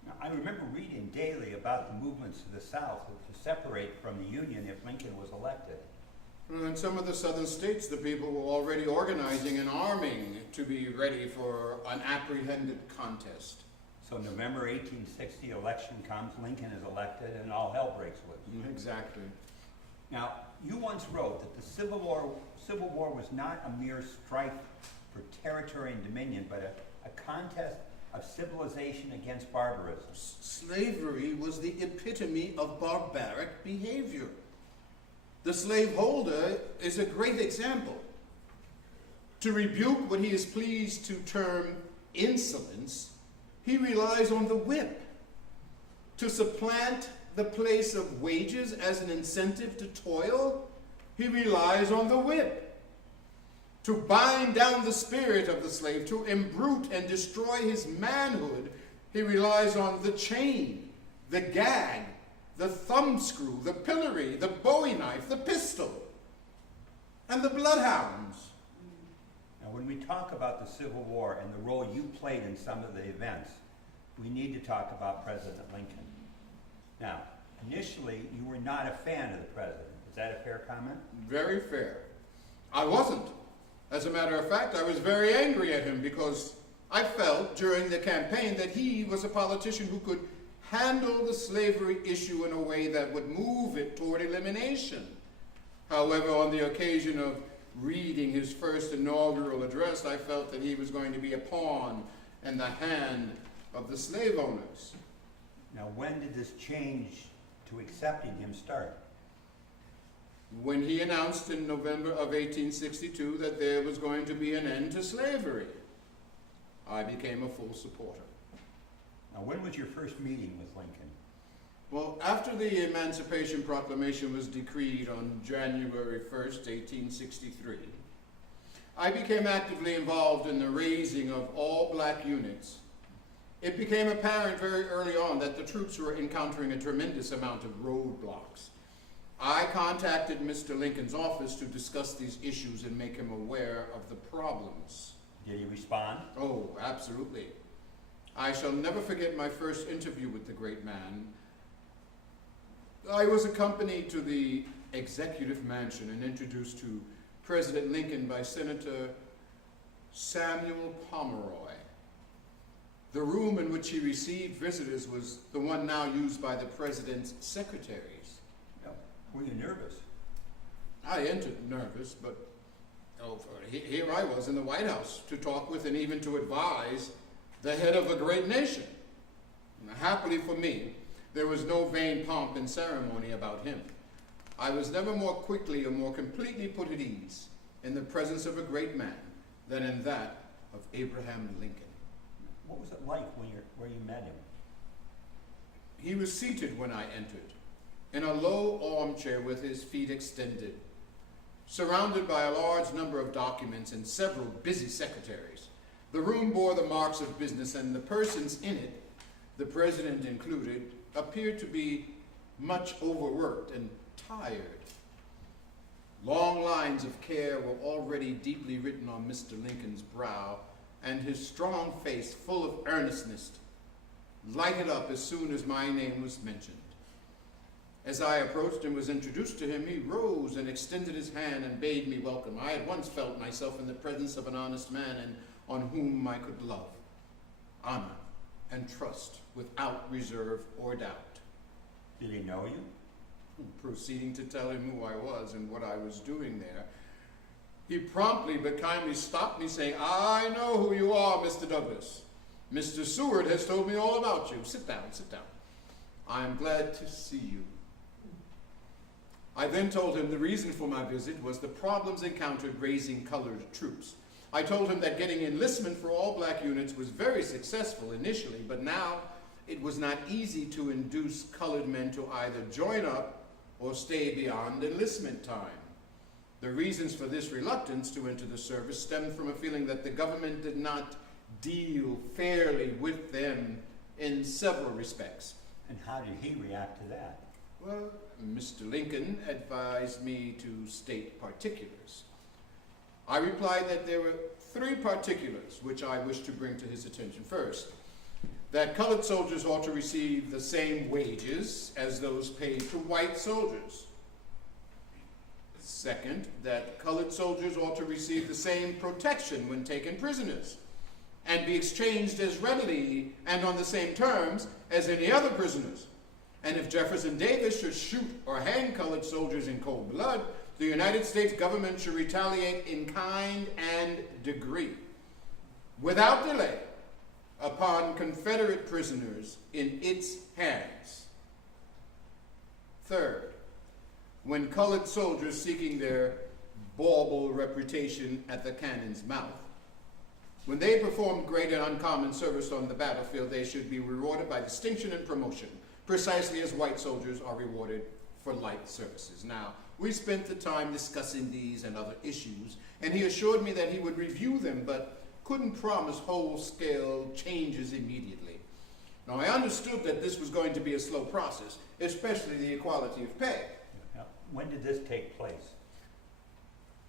Now, I remember reading daily about the movements to the South to separate from the Union if Lincoln was elected. Well, in some of the southern states, the people were already organizing and arming to be ready for an apprehended contest. So November 1860 election comes, Lincoln is elected, and all hell breaks loose. Exactly. Now, you once wrote that the Civil War was not a mere strife for territory and dominion, but a contest of civilization against barbarism. Slavery was the epitome of barbaric behavior. The slaveholder is a great example. To rebuke what he is pleased to term insolence, he relies on the whip. To supplant the place of wages as an incentive to toil, he relies on the whip. To bind down the spirit of the slave, to imbrute and destroy his manhood, he relies on the chain, the gag, the thumbscrew, the pillory, the bowie knife, the pistol, and the bloodhounds. Now, when we talk about the Civil War and the role you played in some of the events, we need to talk about President Lincoln. Now, initially, you were not a fan of the president. Is that a fair comment? Very fair. I wasn't. As a matter of fact, I was very angry at him because I felt during the campaign that he was a politician who could handle the slavery issue in a way that would move it toward elimination. However, on the occasion of reading his first inaugural address, I felt that he was going to be a pawn in the hand of the slave owners. Now, when did this change to accepting him start? When he announced in November of 1862 that there was going to be an end to slavery, I became a full supporter. Now, when was your first meeting with Lincoln? Well, after the Emancipation Proclamation was decreed on January 1st, 1863, I became actively involved in the raising of all black units. It became apparent very early on that the troops were encountering a tremendous amount of roadblocks. I contacted Mr. Lincoln's office to discuss these issues and make him aware of the problems. Did he respond? Oh, absolutely. I shall never forget my first interview with the great man. I was accompanied to the executive mansion and introduced to President Lincoln by Senator Samuel Pomeroy. The room in which he received visitors was the one now used by the president's secretaries. Yeah. Were you nervous? I entered nervous, but here I was in the White House to talk with and even to advise the head of a great nation. Happily for me, there was no vain pomp and ceremony about him. I was never more quickly or more completely put at ease in the presence of a great man than in that of Abraham Lincoln. What was it like where you met him? He was seated when I entered, in a low armchair with his feet extended, surrounded by a large number of documents and several busy secretaries. The room bore the marks of business, and the persons in it, the president included, appeared to be much overworked and tired. Long lines of care were already deeply written on Mr. Lincoln's brow, and his strong face, full of earnestness, lighted up as soon as my name was mentioned. As I approached and was introduced to him, he rose and extended his hand and bade me welcome. I at once felt myself in the presence of an honest man and on whom I could love, honor, and trust without reserve or doubt. Did he know you? Proceeding to tell him who I was and what I was doing there, he promptly but kindly stopped me, saying, "I know who you are, Mr. Douglas. Mr. Seward has told me all about you. Sit down, sit down. I am glad to see you." I then told him the reason for my visit was the problems encountered raising colored troops. I told him that getting enlistment for all black units was very successful initially, but now it was not easy to induce colored men to either join up or stay beyond enlistment time. The reasons for this reluctance to enter the service stemmed from a feeling that the government did not deal fairly with them in several respects. And how did he react to that? Well, Mr. Lincoln advised me to state particulars. I replied that there were 3 particulars which I wished to bring to his attention. First, that colored soldiers ought to receive the same wages as those paid to white soldiers. Second, that colored soldiers ought to receive the same protection when taken prisoners and be exchanged as readily and on the same terms as any other prisoners. And if Jefferson Davis should shoot or hang colored soldiers in cold blood, the United States government should retaliate in kind and degree, without delay, upon Confederate prisoners in its hands. Third, when colored soldiers seeking their bauble reputation at the cannon's mouth, when they performed great and uncommon service on the battlefield, they should be rewarded by distinction and promotion, precisely as white soldiers are rewarded for like services. Now, we spent the time discussing these and other issues, and he assured me that he would review them, but couldn't promise whole-scale changes immediately. Now, I understood that this was going to be a slow process, especially the equality of pay. Now, when did this take place?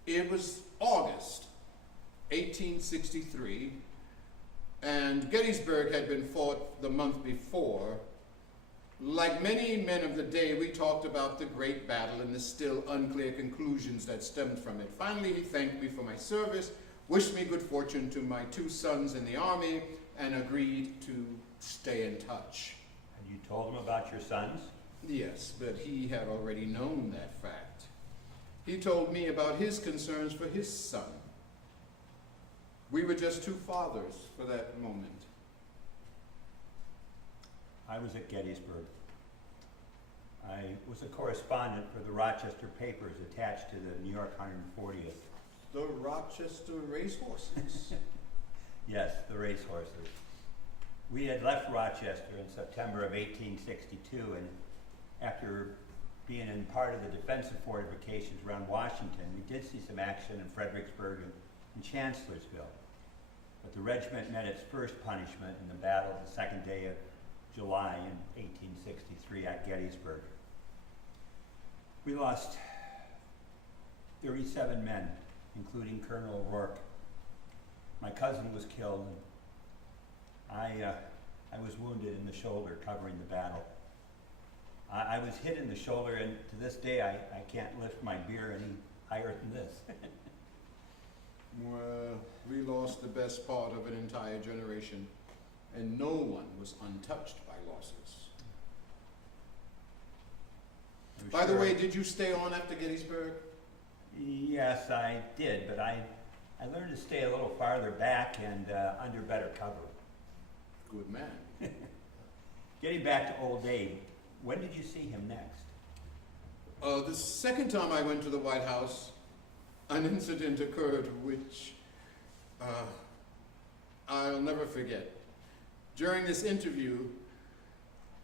It was August 1863, and Gettysburg had been fought the month before. Like many men of the day, we talked about the great battle and the still unclear conclusions that stemmed from it. Finally, he thanked me for my service, wished me good fortune to my 2 sons in the army, and agreed to stay in touch. And you told him about your sons? Yes, but he had already known that fact. He told me about his concerns for his son. We were just 2 fathers for that moment. I was at Gettysburg. I was a correspondent for the Rochester papers attached to the New York 140th. The Rochester racehorses. Yes, the racehorses. We had left Rochester in September of 1862, and after being in part of the defensive fortifications around Washington, we did see some action in Fredericksburg and Chancellorsville. But the regiment met its first punishment in the battle the 2nd day of July in 1863 at Gettysburg. We lost 37 men, including Colonel O'Rourke. My cousin was killed, and I was wounded in the shoulder covering the battle. I was hit in the shoulder, and to this day I can't lift my beer any higher than this. Well, we lost the best part of an entire generation, and no one was untouched by losses. By the way, did you stay on after Gettysburg? Yes, I did, but I learned to stay a little farther back and under better cover. Good man. Getting back to old Abe, when did you see him next? The second time I went to the White House, an incident occurred which I'll never forget. During this interview,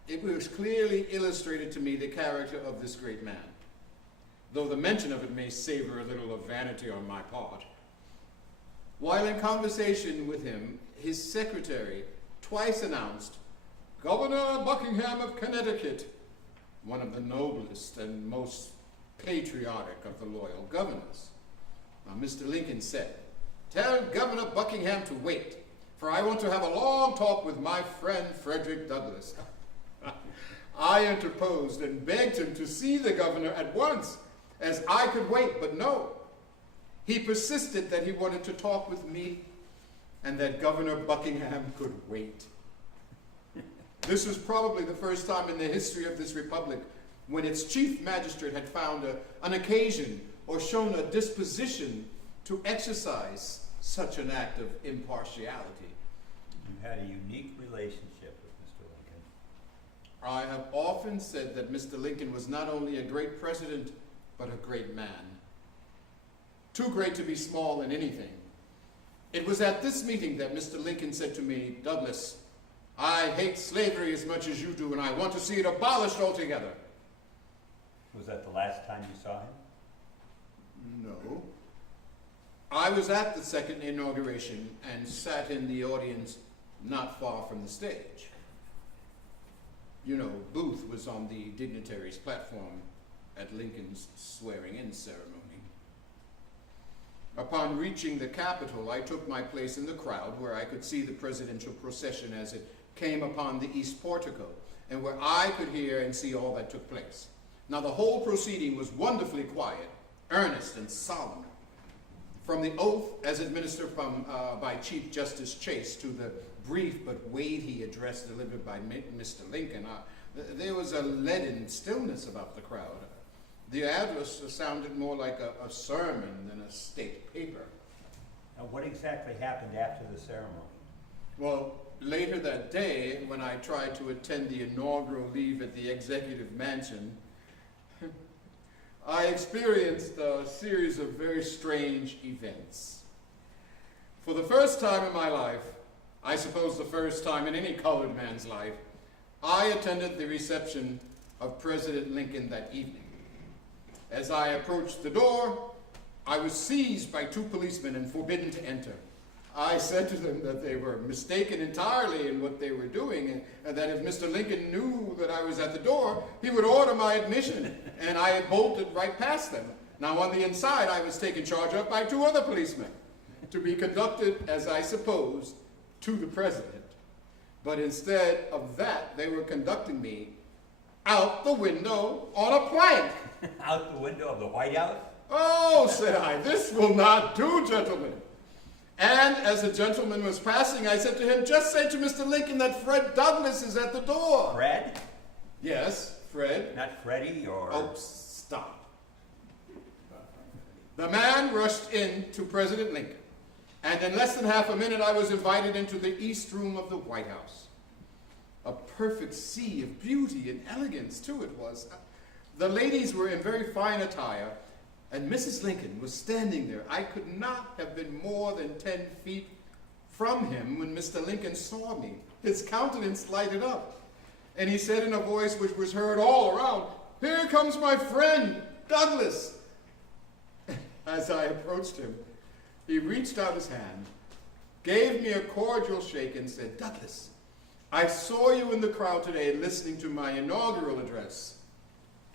it was clearly illustrated to me the character of this great man, though the mention of it may savor a little of vanity on my part. While in conversation with him, his secretary twice announced, "Governor Buckingham of Connecticut," one of the noblest and most patriotic of the loyal governors. Now, Mr. Lincoln said, "Tell Governor Buckingham to wait, for I want to have a long talk with my friend Frederick Douglass." I interposed and begged him to see the governor at once, as I could wait, but no. He persisted that he wanted to talk with me and that Governor Buckingham could wait. This was probably the first time in the history of this republic when its chief magistrate had found an occasion or shown a disposition to exercise such an act of impartiality. You had a unique relationship with Mr. Lincoln. I have often said that Mr. Lincoln was not only a great president, but a great man. Too great to be small in anything. It was at this meeting that Mr. Lincoln said to me, "Douglas, I hate slavery as much as you do, and I want to see it abolished altogether." Was that the last time you saw him? No. I was at the second inauguration and sat in the audience not far from the stage. You know, Booth was on the dignitaries' platform at Lincoln's swearing-in ceremony. Upon reaching the Capitol, I took my place in the crowd where I could see the presidential procession as it came upon the east portico, and where I could hear and see all that took place. Now, the whole proceeding was wonderfully quiet, earnest, and solemn. From the oath as administered by Chief Justice Chase to the brief but weighty address delivered by Mr. Lincoln, there was a leaden stillness about the crowd. The address sounded more like a sermon than a state paper. Now, what exactly happened after the ceremony? Well, later that day, when I tried to attend the inaugural leave at the Executive Mansion, I experienced a series of very strange events. For the first time in my life, I suppose the first time in any colored man's life, I attended the reception of President Lincoln that evening. As I approached the door, I was seized by two policemen and forbidden to enter. I said to them that they were mistaken entirely in what they were doing, and that if Mr. Lincoln knew that I was at the door, he would order my admission, and I bolted right past them. Now, on the inside, I was taken charge of by two other policemen, to be conducted, as I supposed, to the president. But instead of that, they were conducting me out the window on a plank. Out the window of the White House? "Oh," said I, "this will not do, gentlemen." And as the gentleman was passing, I said to him, "Just say to Mr. Lincoln that Fred Douglass is at the door." Fred? "Yes, Fred." Not Freddie or... "Oh, stop." The man rushed in to President Lincoln, and in less than half a minute I was invited into the East Room of the White House. A perfect sea of beauty and elegance, too, it was. The ladies were in very fine attire, and Mrs. Lincoln was standing there. I could not have been more than 10 feet from him when Mr. Lincoln saw me. His countenance lighted up, and he said in a voice which was heard all around, "Here comes my friend, Douglas." As I approached him, he reached out his hand, gave me a cordial shake, and said, "Douglas, I saw you in the crowd today listening to my inaugural address.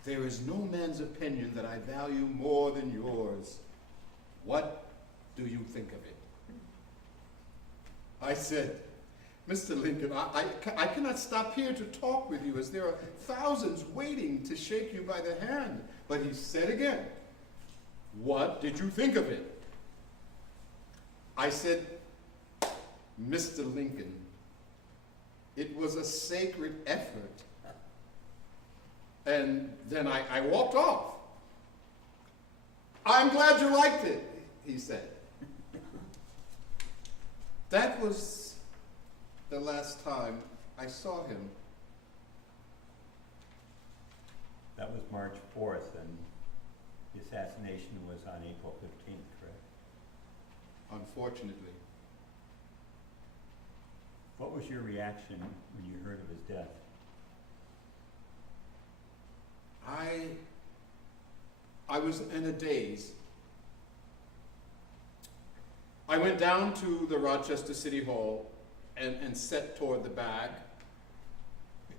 There is no man's opinion that I value more than yours. What do you think of it? I said, Mr. Lincoln, I cannot stop here to talk with you as there are thousands waiting to shake you by the hand. But he said again, what did you think of it? I said, Mr. Lincoln, it was a sacred effort. And then I walked off. I'm glad you liked it, he said. That was the last time I saw him. That was March 4th, and the assassination was on April 15th, correct? Unfortunately. What was your reaction when you heard of his death? I was in a daze. I went down to the Rochester City Hall and set toward the back.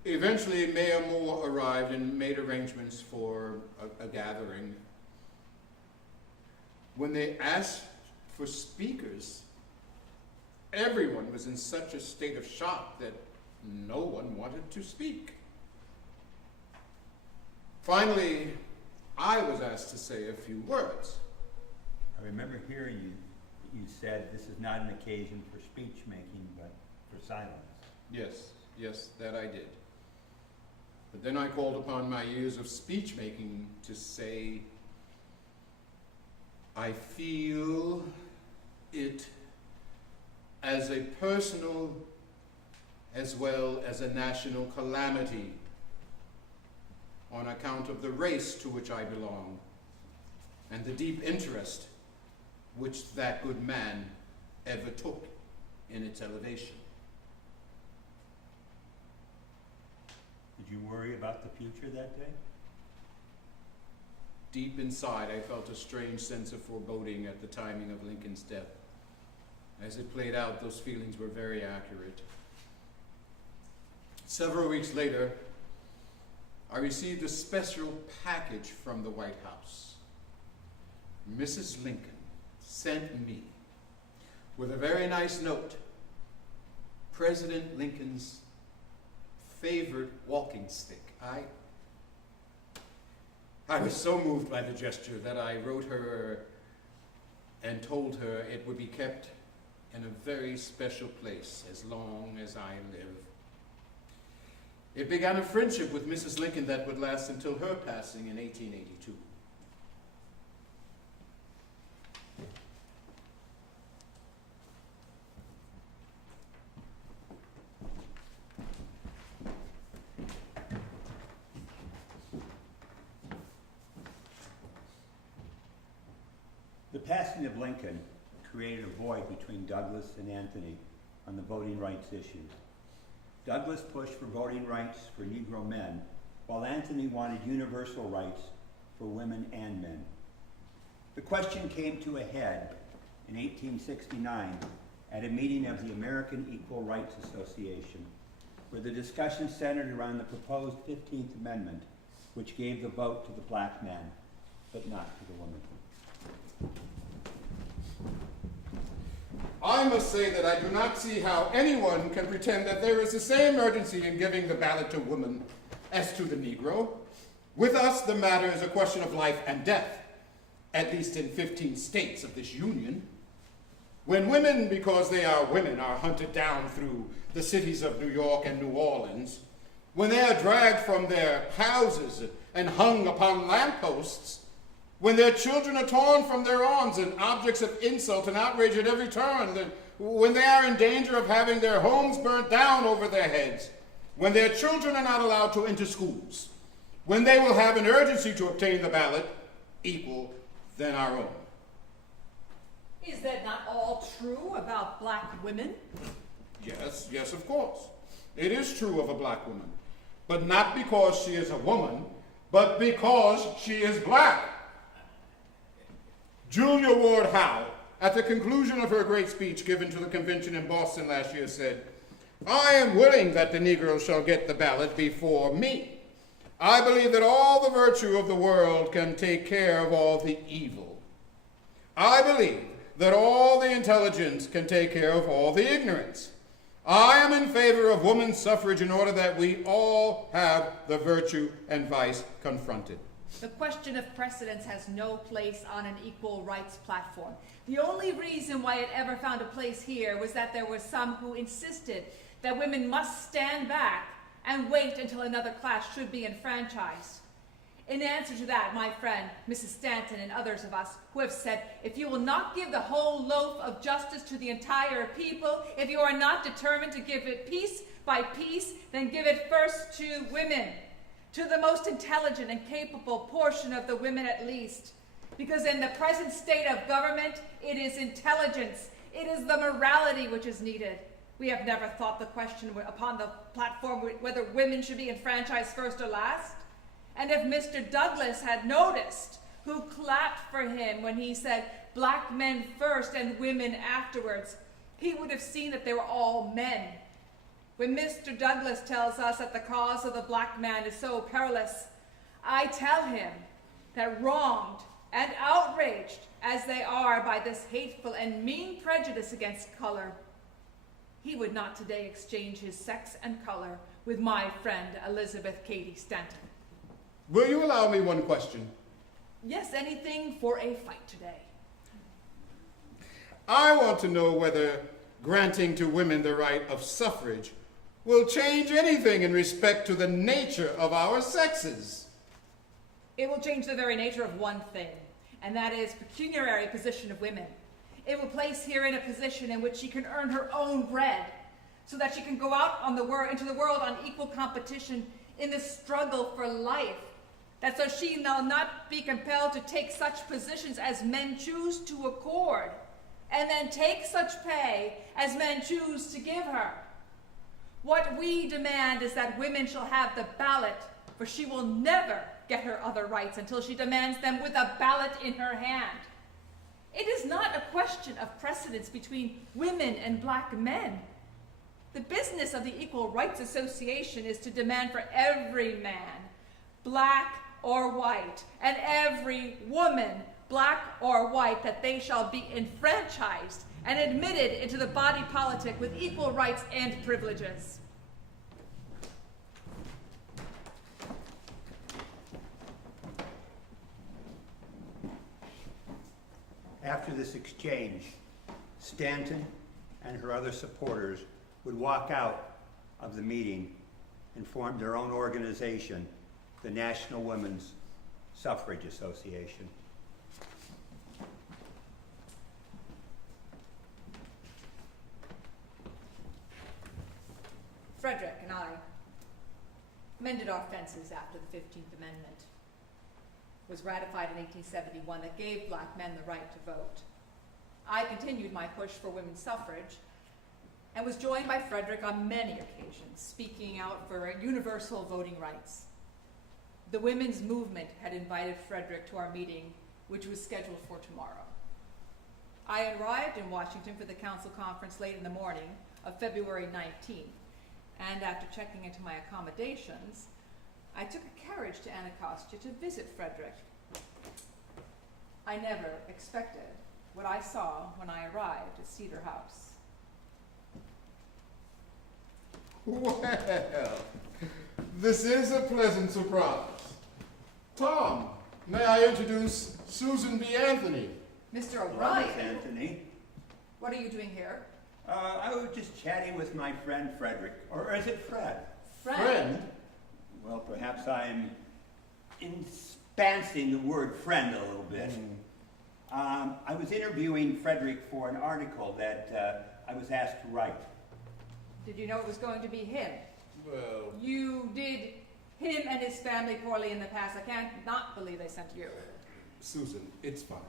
Eventually, Mayor Moore arrived and made arrangements for a gathering. When they asked for speakers, everyone was in such a state of shock that no one wanted to speak. Finally, I was asked to say a few words. I remember hearing you said this is not an occasion for speech making, but for silence. Yes, that I did. But then I called upon my years of speech making to say, I feel it as a personal as well as a national calamity on account of the race to which I belong and the deep interest which that good man ever took in its elevation. Did you worry about the future that day? Deep inside, I felt a strange sense of foreboding at the timing of Lincoln's death. As it played out, those feelings were very accurate. Several weeks later, I received a special package from the White House. Mrs. Lincoln sent me with a very nice note, President Lincoln's favorite walking stick. I was so moved by the gesture that I wrote her and told her it would be kept in a very special place as long as I live. It began a friendship with Mrs. Lincoln that would last until her passing in 1882. The passing of Lincoln created a void between Douglas and Anthony on the voting rights issue. Douglas pushed for voting rights for Negro men, while Anthony wanted universal rights for women and men. The question came to a head in 1869 at a meeting of the American Equal Rights Association, where the discussion centered around the proposed 15th Amendment, which gave the vote to the black man, but not to the woman. I must say that I do not see how anyone can pretend that there is the same urgency in giving the ballot to women as to the Negro. With us, the matter is a question of life and death, at least in 15 states of this union. When women, because they are women, are hunted down through the cities of New York and New Orleans, when they are dragged from their houses and hung upon lampposts, when their children are torn from their arms and objects of insult and outrage at every turn, when they are in danger of having their homes burnt down over their heads, when their children are not allowed to enter schools, when they will have an urgency to obtain the ballot equal than our own. Is that not all true about black women? Yes, of course. It is true of a black woman, but not because she is a woman, but because she is black. Julia Ward Howe, at the conclusion of her great speech given to the convention in Boston last year, said, I am willing that the Negro shall get the ballot before me, I believe that all the virtue of the world can take care of all the evil. I believe that all the intelligence can take care of all the ignorance. I am in favor of women's suffrage in order that we all have the virtue and vice confronted. The question of precedence has no place on an equal rights platform. The only reason why it ever found a place here was that there were some who insisted that women must stand back and wait until another class should be enfranchised. In answer to that, my friend, Mrs. Stanton, and others of us who have said, if you will not give the whole loaf of justice to the entire people, if you are not determined to give it piece by piece, then give it first to women, to the most intelligent and capable portion of the women at least. Because in the present state of government, it is intelligence, it is the morality which is needed. We have never thought the question upon the platform whether women should be enfranchised first or last. And if Mr. Douglas had noticed who clapped for him when he said black men first and women afterwards, he would have seen that they were all men. When Mr. Douglas tells us that the cause of the black man is so perilous, I tell him that wronged and outraged as they are by this hateful and mean prejudice against color, he would not today exchange his sex and color with my friend Elizabeth Cady Stanton. Will you allow me one question? Yes, anything for a fight today. I want to know whether granting to women the right of suffrage will change anything in respect to the nature of our sexes. It will change the very nature of one thing, and that is pecuniary position of women. It will place her in a position in which she can earn her own bread, so that she can go out into the world on equal competition in the struggle for life. That so she will not be compelled to take such positions as men choose to accord, and then take such pay as men choose to give her. What we demand is that women shall have the ballot, for she will never get her other rights until she demands them with a ballot in her hand. It is not a question of precedence between women and black men. The business of the Equal Rights Association is to demand for every man, black or white, and every woman, black or white, that they shall be enfranchised and admitted into the body politic with equal rights and privileges. After this exchange, Stanton and her other supporters would walk out of the meeting and form their own organization, the National Women's Suffrage Association. Frederick and I mended our fences after the 15th Amendment was ratified in 1871 that gave black men the right to vote. I continued my push for women's suffrage and was joined by Frederick on many occasions, speaking out for universal voting rights. The women's movement had invited Frederick to our meeting, which was scheduled for tomorrow. I arrived in Washington for the council conference late in the morning of February 19th, and after checking into my accommodations, I took a carriage to Anacostia to visit Frederick. I never expected what I saw when I arrived at Cedar House. Well, this is a pleasant surprise. Tom, may I introduce Susan B. Anthony? Mr. Hello, O'Brien, Miss Anthony. what are you doing here? I was just chatting with my friend Frederick, or is it Fred? Friend? Well, perhaps I'm expansing the word friend a little bit. I was interviewing Frederick for an article that I was asked to write. Did you know it was going to be him? Well, You did him and his family poorly in the past. I can't not believe they sent you. Susan, it's fine.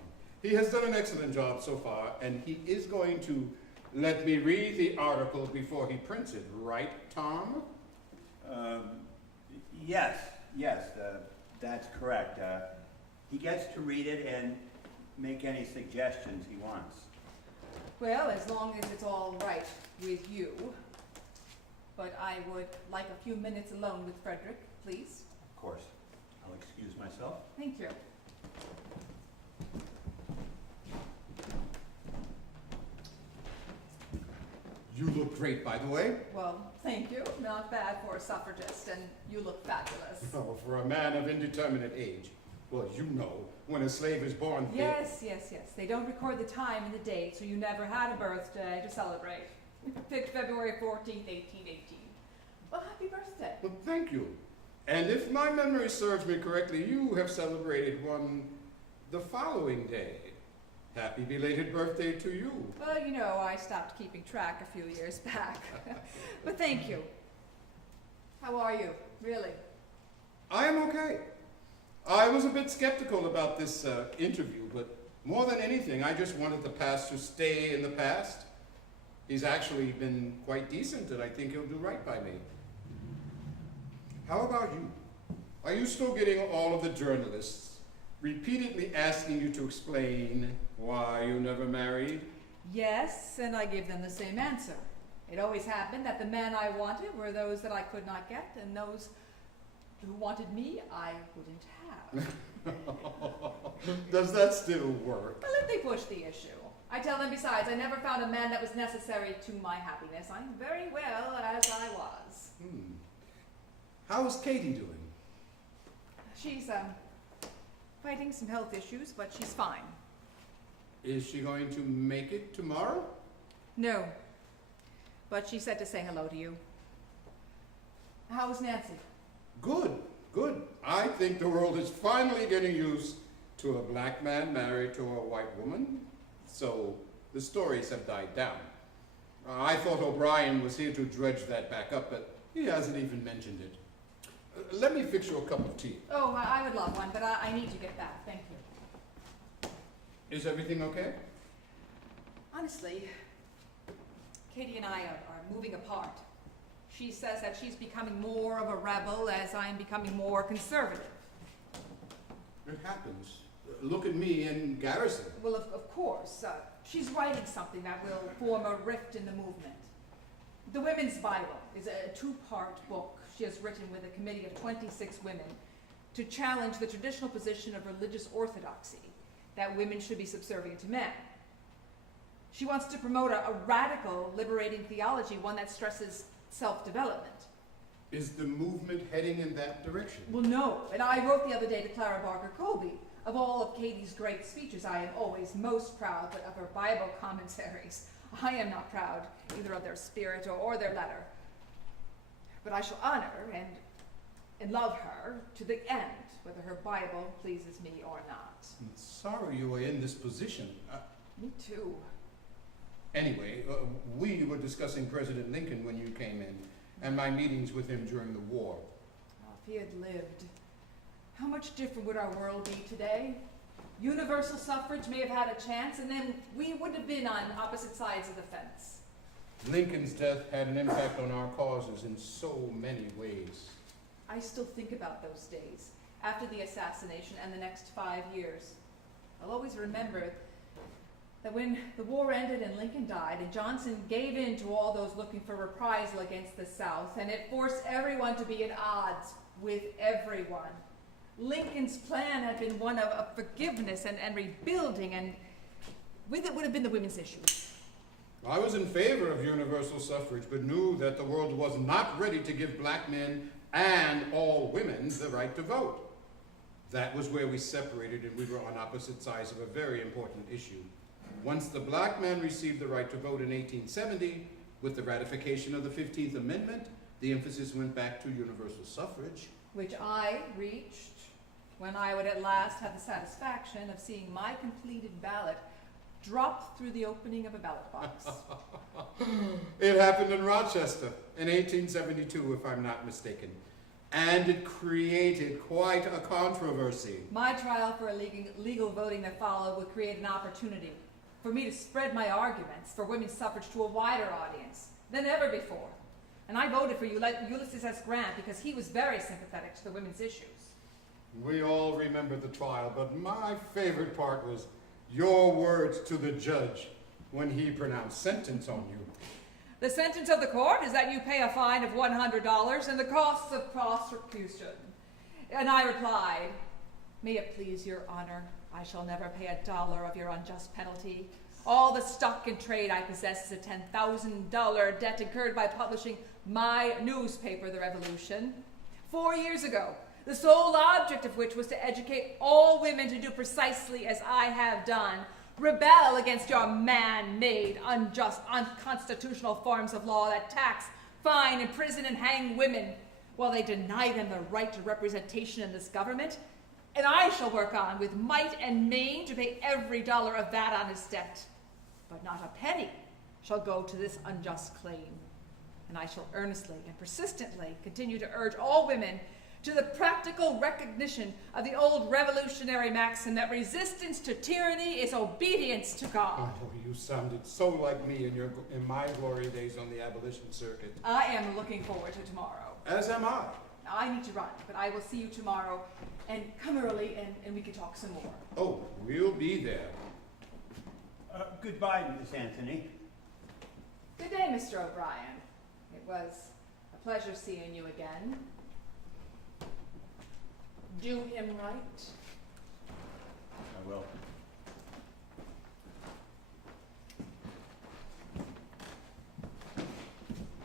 He has done an excellent job so far, and he is going to let me read the article before he prints it, right, Tom? Yes, that's correct. He gets to read it and make any suggestions he wants. Well, as long as it's all right with you. But I would like a few minutes alone with Frederick, please. Of course. I'll excuse myself. Thank you. You look great, by the way. Well, thank you. Not bad for a suffragist, and you look fabulous. Oh, for a man of indeterminate age. Well, you know, when a slave is born... Yes. They don't record the time and the date, so you never had a birthday to celebrate. Picked February 14th, 1818. Well, happy birthday. Well, thank you. And if my memory serves me correctly, you have celebrated one the following day. Happy belated birthday to you. Well, you know, I stopped keeping track a few years back. But thank you. How are you, really? I am okay. I was a bit skeptical about this interview, but more than anything, I just wanted the past to stay in the past. He's actually been quite decent, and I think he'll do right by me. How about you? Are you still getting all of the journalists repeatedly asking you to explain why you never married? Yes, and I give them the same answer. It always happened that the men I wanted were those that I could not get, and those who wanted me, I wouldn't have. Does that still work? Well, if they push the issue. I tell them besides, I never found a man that was necessary to my happiness. I'm very well as I was. How's Katie doing? She's, fighting some health issues, but she's fine. Is she going to make it tomorrow? No. But she said to say hello to you. How's Nancy? Good. I think the world is finally getting used to a black man married to a white woman, so the stories have died down. I thought O'Brien was here to dredge that back up, but he hasn't even mentioned it. Let me fix you a cup of tea. Oh, I would love one, but I need to get back. Thank you. Is everything okay? Honestly, Katie and I are moving apart. She says that she's becoming more of a rebel as I'm becoming more conservative. It happens. Look at me in Garrison. Well, of course. She's writing something that will form a rift in the movement. The Women's Bible is a two-part book she has written with a committee of 26 women to challenge the traditional position of religious orthodoxy that women should be subservient to men. She wants to promote a radical, liberating theology, one that stresses self-development. Is the movement heading in that direction? Well, no. And I wrote the other day to Clara Barker Colby, of all of Katie's great speeches, I am always most proud of her Bible commentaries. I am not proud either of their spirit or their letter. But I shall honor and love her to the end, whether her Bible pleases me or not. I'm sorry you are in this position. Me too. Anyway, we were discussing President Lincoln when you came in, and my meetings with him during the war. Oh, if he had lived, how much different would our world be today? Universal suffrage may have had a chance, and then we would have been on opposite sides of the fence. Lincoln's death had an impact on our causes in so many ways. I still think about those days, after the assassination and the next 5 years. I'll always remember that when the war ended and Lincoln died, and Johnson gave in to all those looking for reprisal against the South, and it forced everyone to be at odds with everyone. Lincoln's plan had been one of forgiveness and rebuilding, and with it would have been the women's issues. I was in favor of universal suffrage, but knew that the world was not ready to give black men and all women the right to vote. That was where we separated, and we were on opposite sides of a very important issue. Once the black man received the right to vote in 1870, with the ratification of the 15th Amendment, the emphasis went back to universal suffrage. Which I reached when I would at last have the satisfaction of seeing my completed ballot drop through the opening of a ballot box. It happened in Rochester in 1872, if I'm not mistaken. And it created quite a controversy. My trial for illegal voting that followed would create an opportunity for me to spread my arguments for women's suffrage to a wider audience than ever before. And I voted for Ulysses S. Grant because he was very sympathetic to the women's issues. We all remember the trial, but my favorite part was your words to the judge when he pronounced sentence on you. The sentence of the court is that you pay a fine of $100 and the costs of prosecution. And I replied, "May it please your honor, I shall never pay $1 of your unjust penalty. All the stock in trade I possess is a $10,000 debt incurred by publishing my newspaper, The Revolution, 4 years ago, the sole object of which was to educate all women to do precisely as I have done, rebel against your man-made, unjust, unconstitutional forms of law that tax, fine, imprison, and hang women, while they deny them the right to representation in this government. And I shall work on with might and main to pay every dollar of that honest debt. But not a penny shall go to this unjust claim. And I shall earnestly and persistently continue to urge all women to the practical recognition of the old revolutionary maxim that resistance to tyranny is obedience to God." Oh, you sounded so like me in my glory days on the abolition circuit. I am looking forward to tomorrow. As am I. Now, I need to run, but I will see you tomorrow, and come early, and we can talk some more. Oh, we'll be there. Goodbye, Miss Anthony. Good day, Mr. O'Brien. It was a pleasure seeing you again. Do him right. I will.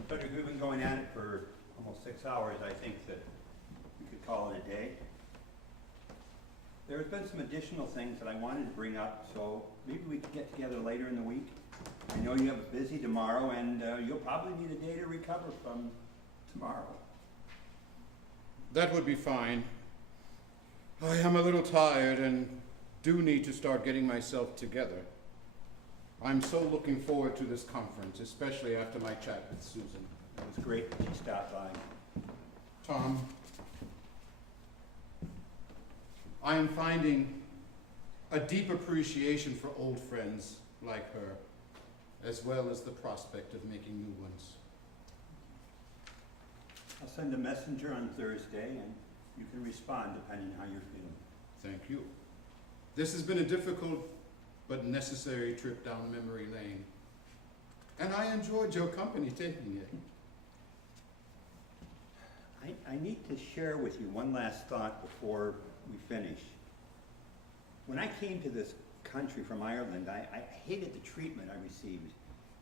Frederick, we've been going at it for almost 6 hours. I think that we could call it a day. There have been some additional things that I wanted to bring up, so maybe we could get together later in the week. I know you have a busy tomorrow, and you'll probably need a day to recover from tomorrow. That would be fine. I am a little tired and do need to start getting myself together. I'm so looking forward to this conference, especially after my chat with Susan. It was great that you stopped by. Tom, I am finding a deep appreciation for old friends like her, as well as the prospect of making new ones. I'll send a messenger on Thursday, and you can respond depending how you're feeling. Thank you. This has been a difficult but necessary trip down memory lane, and I enjoyed your company taking it. I need to share with you one last thought before we finish. When I came to this country from Ireland, I hated the treatment I received.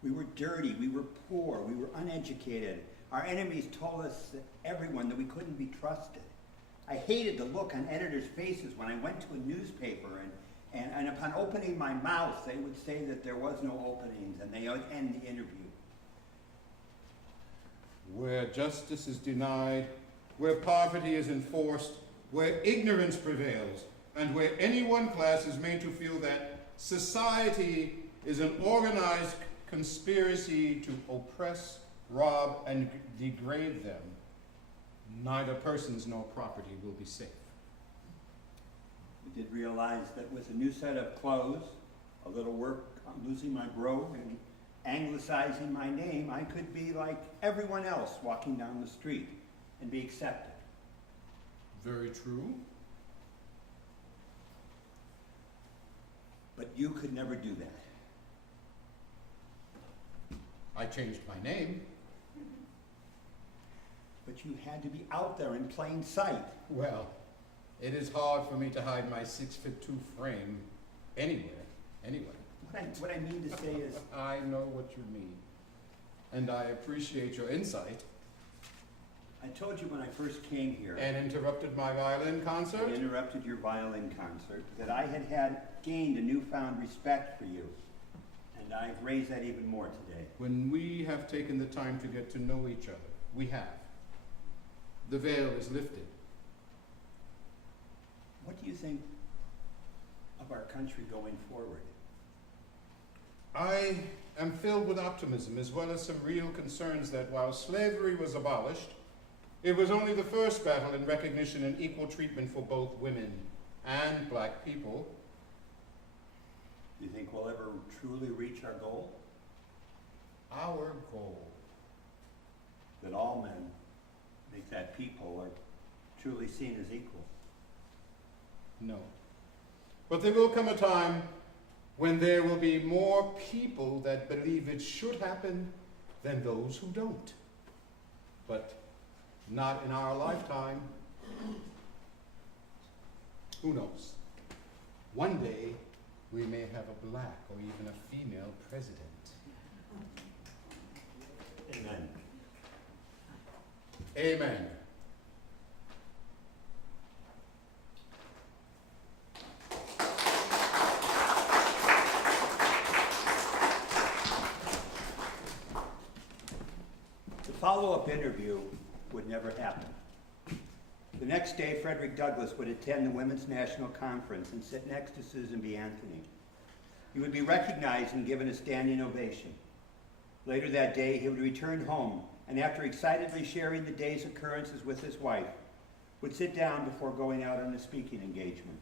We were dirty, we were poor, we were uneducated. Our enemies told us, everyone, that we couldn't be trusted. I hated the look on editors' faces when I went to a newspaper and upon opening my mouth, they would say that there was no openings and they would end the interview. Where justice is denied, where poverty is enforced, where ignorance prevails, and where any one class is made to feel that society is an organized conspiracy to oppress, rob, and degrade them, neither persons nor property will be safe. I did realize that with a new set of clothes, a little work on losing my brogue, and anglicizing my name, I could be like everyone else walking down the street and be accepted. Very true. But you could never do that. I changed my name. But you had to be out there in plain sight. Well, it is hard for me to hide my 6'2" frame anywhere, anyway. What I mean to say is, I know what you mean, and I appreciate your insight. I told you when I first came here, And interrupted my violin concert? I interrupted your violin concert, that I had gained a newfound respect for you. And I've raised that even more today. When we have taken the time to get to know each other, we have. The veil is lifted. What do you think of our country going forward? I am filled with optimism, as well as some real concerns that while slavery was abolished, it was only the first battle in recognition and equal treatment for both women and black people. Do you think we'll ever truly reach our goal? Our goal. That all men, make that people, are truly seen as equal? No. But there will come a time when there will be more people that believe it should happen than those who don't. But not in our lifetime. Who knows? One day, we may have a black or even a female president. Amen. Amen. The follow-up interview would never happen. The next day, Frederick Douglass would attend the Women's National Conference and sit next to Susan B. Anthony. He would be recognized and given a standing ovation. Later that day, he would return home, and after excitedly sharing the day's occurrences with his wife, would sit down before going out on a speaking engagement.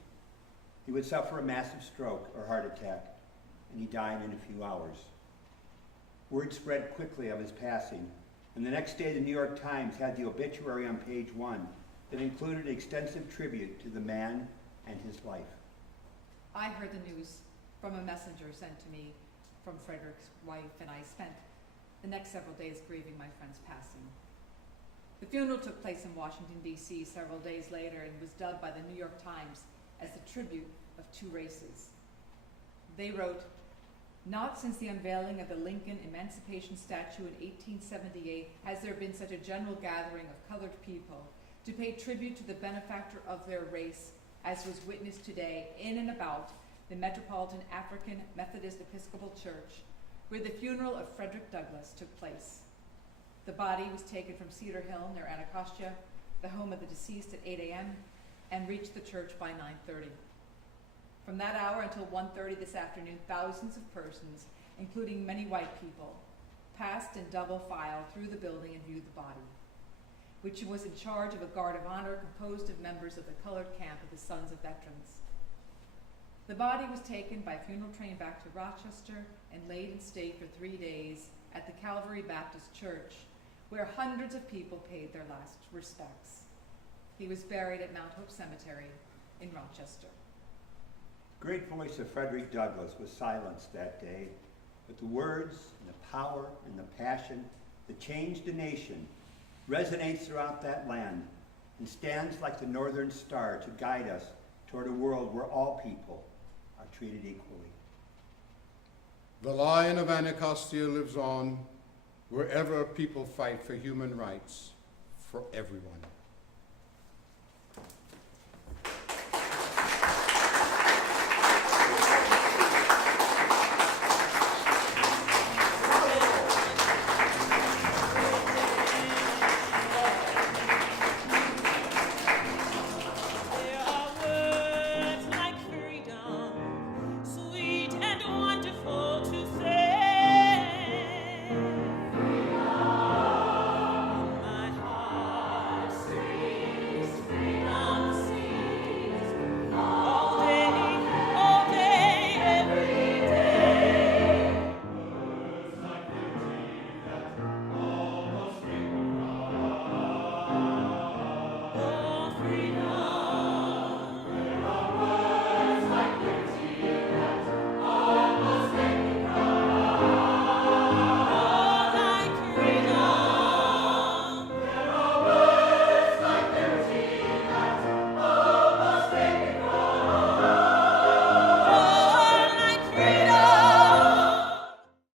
He would suffer a massive stroke or heart attack, and he died in a few hours. Word spread quickly of his passing, and the next day the New York Times had the obituary on page 1 that included an extensive tribute to the man and his life. I heard the news from a messenger sent to me from Frederick's wife, and I spent the next several days grieving my friend's passing. The funeral took place in Washington, D.C. several days later and was dubbed by the New York Times as the tribute of two races. They wrote, "Not since the unveiling of the Lincoln Emancipation Statue in 1878 has there been such a general gathering of colored people to pay tribute to the benefactor of their race as was witnessed today in and about the Metropolitan African Methodist Episcopal Church, where the funeral of Frederick Douglass took place. The body was taken from Cedar Hill near Anacostia, the home of the deceased, at 8 a.m. and reached the church by 9:30. From that hour until 1:30 this afternoon, thousands of persons, including many white people, passed in double file through the building and viewed the body, which was in charge of a guard of honor composed of members of the colored camp of the Sons of Veterans. The body was taken by funeral train back to Rochester and laid in state for 3 days at the Calvary Baptist Church, where hundreds of people paid their last respects. He was buried at Mount Hope Cemetery in Rochester." The great voice of Frederick Douglass was silenced that day, but the words and the power and the passion that changed a nation resonates throughout that land and stands like the northern star to guide us toward a world where all people are treated equally. The Lion of Anacostia lives on wherever people fight for human rights for everyone.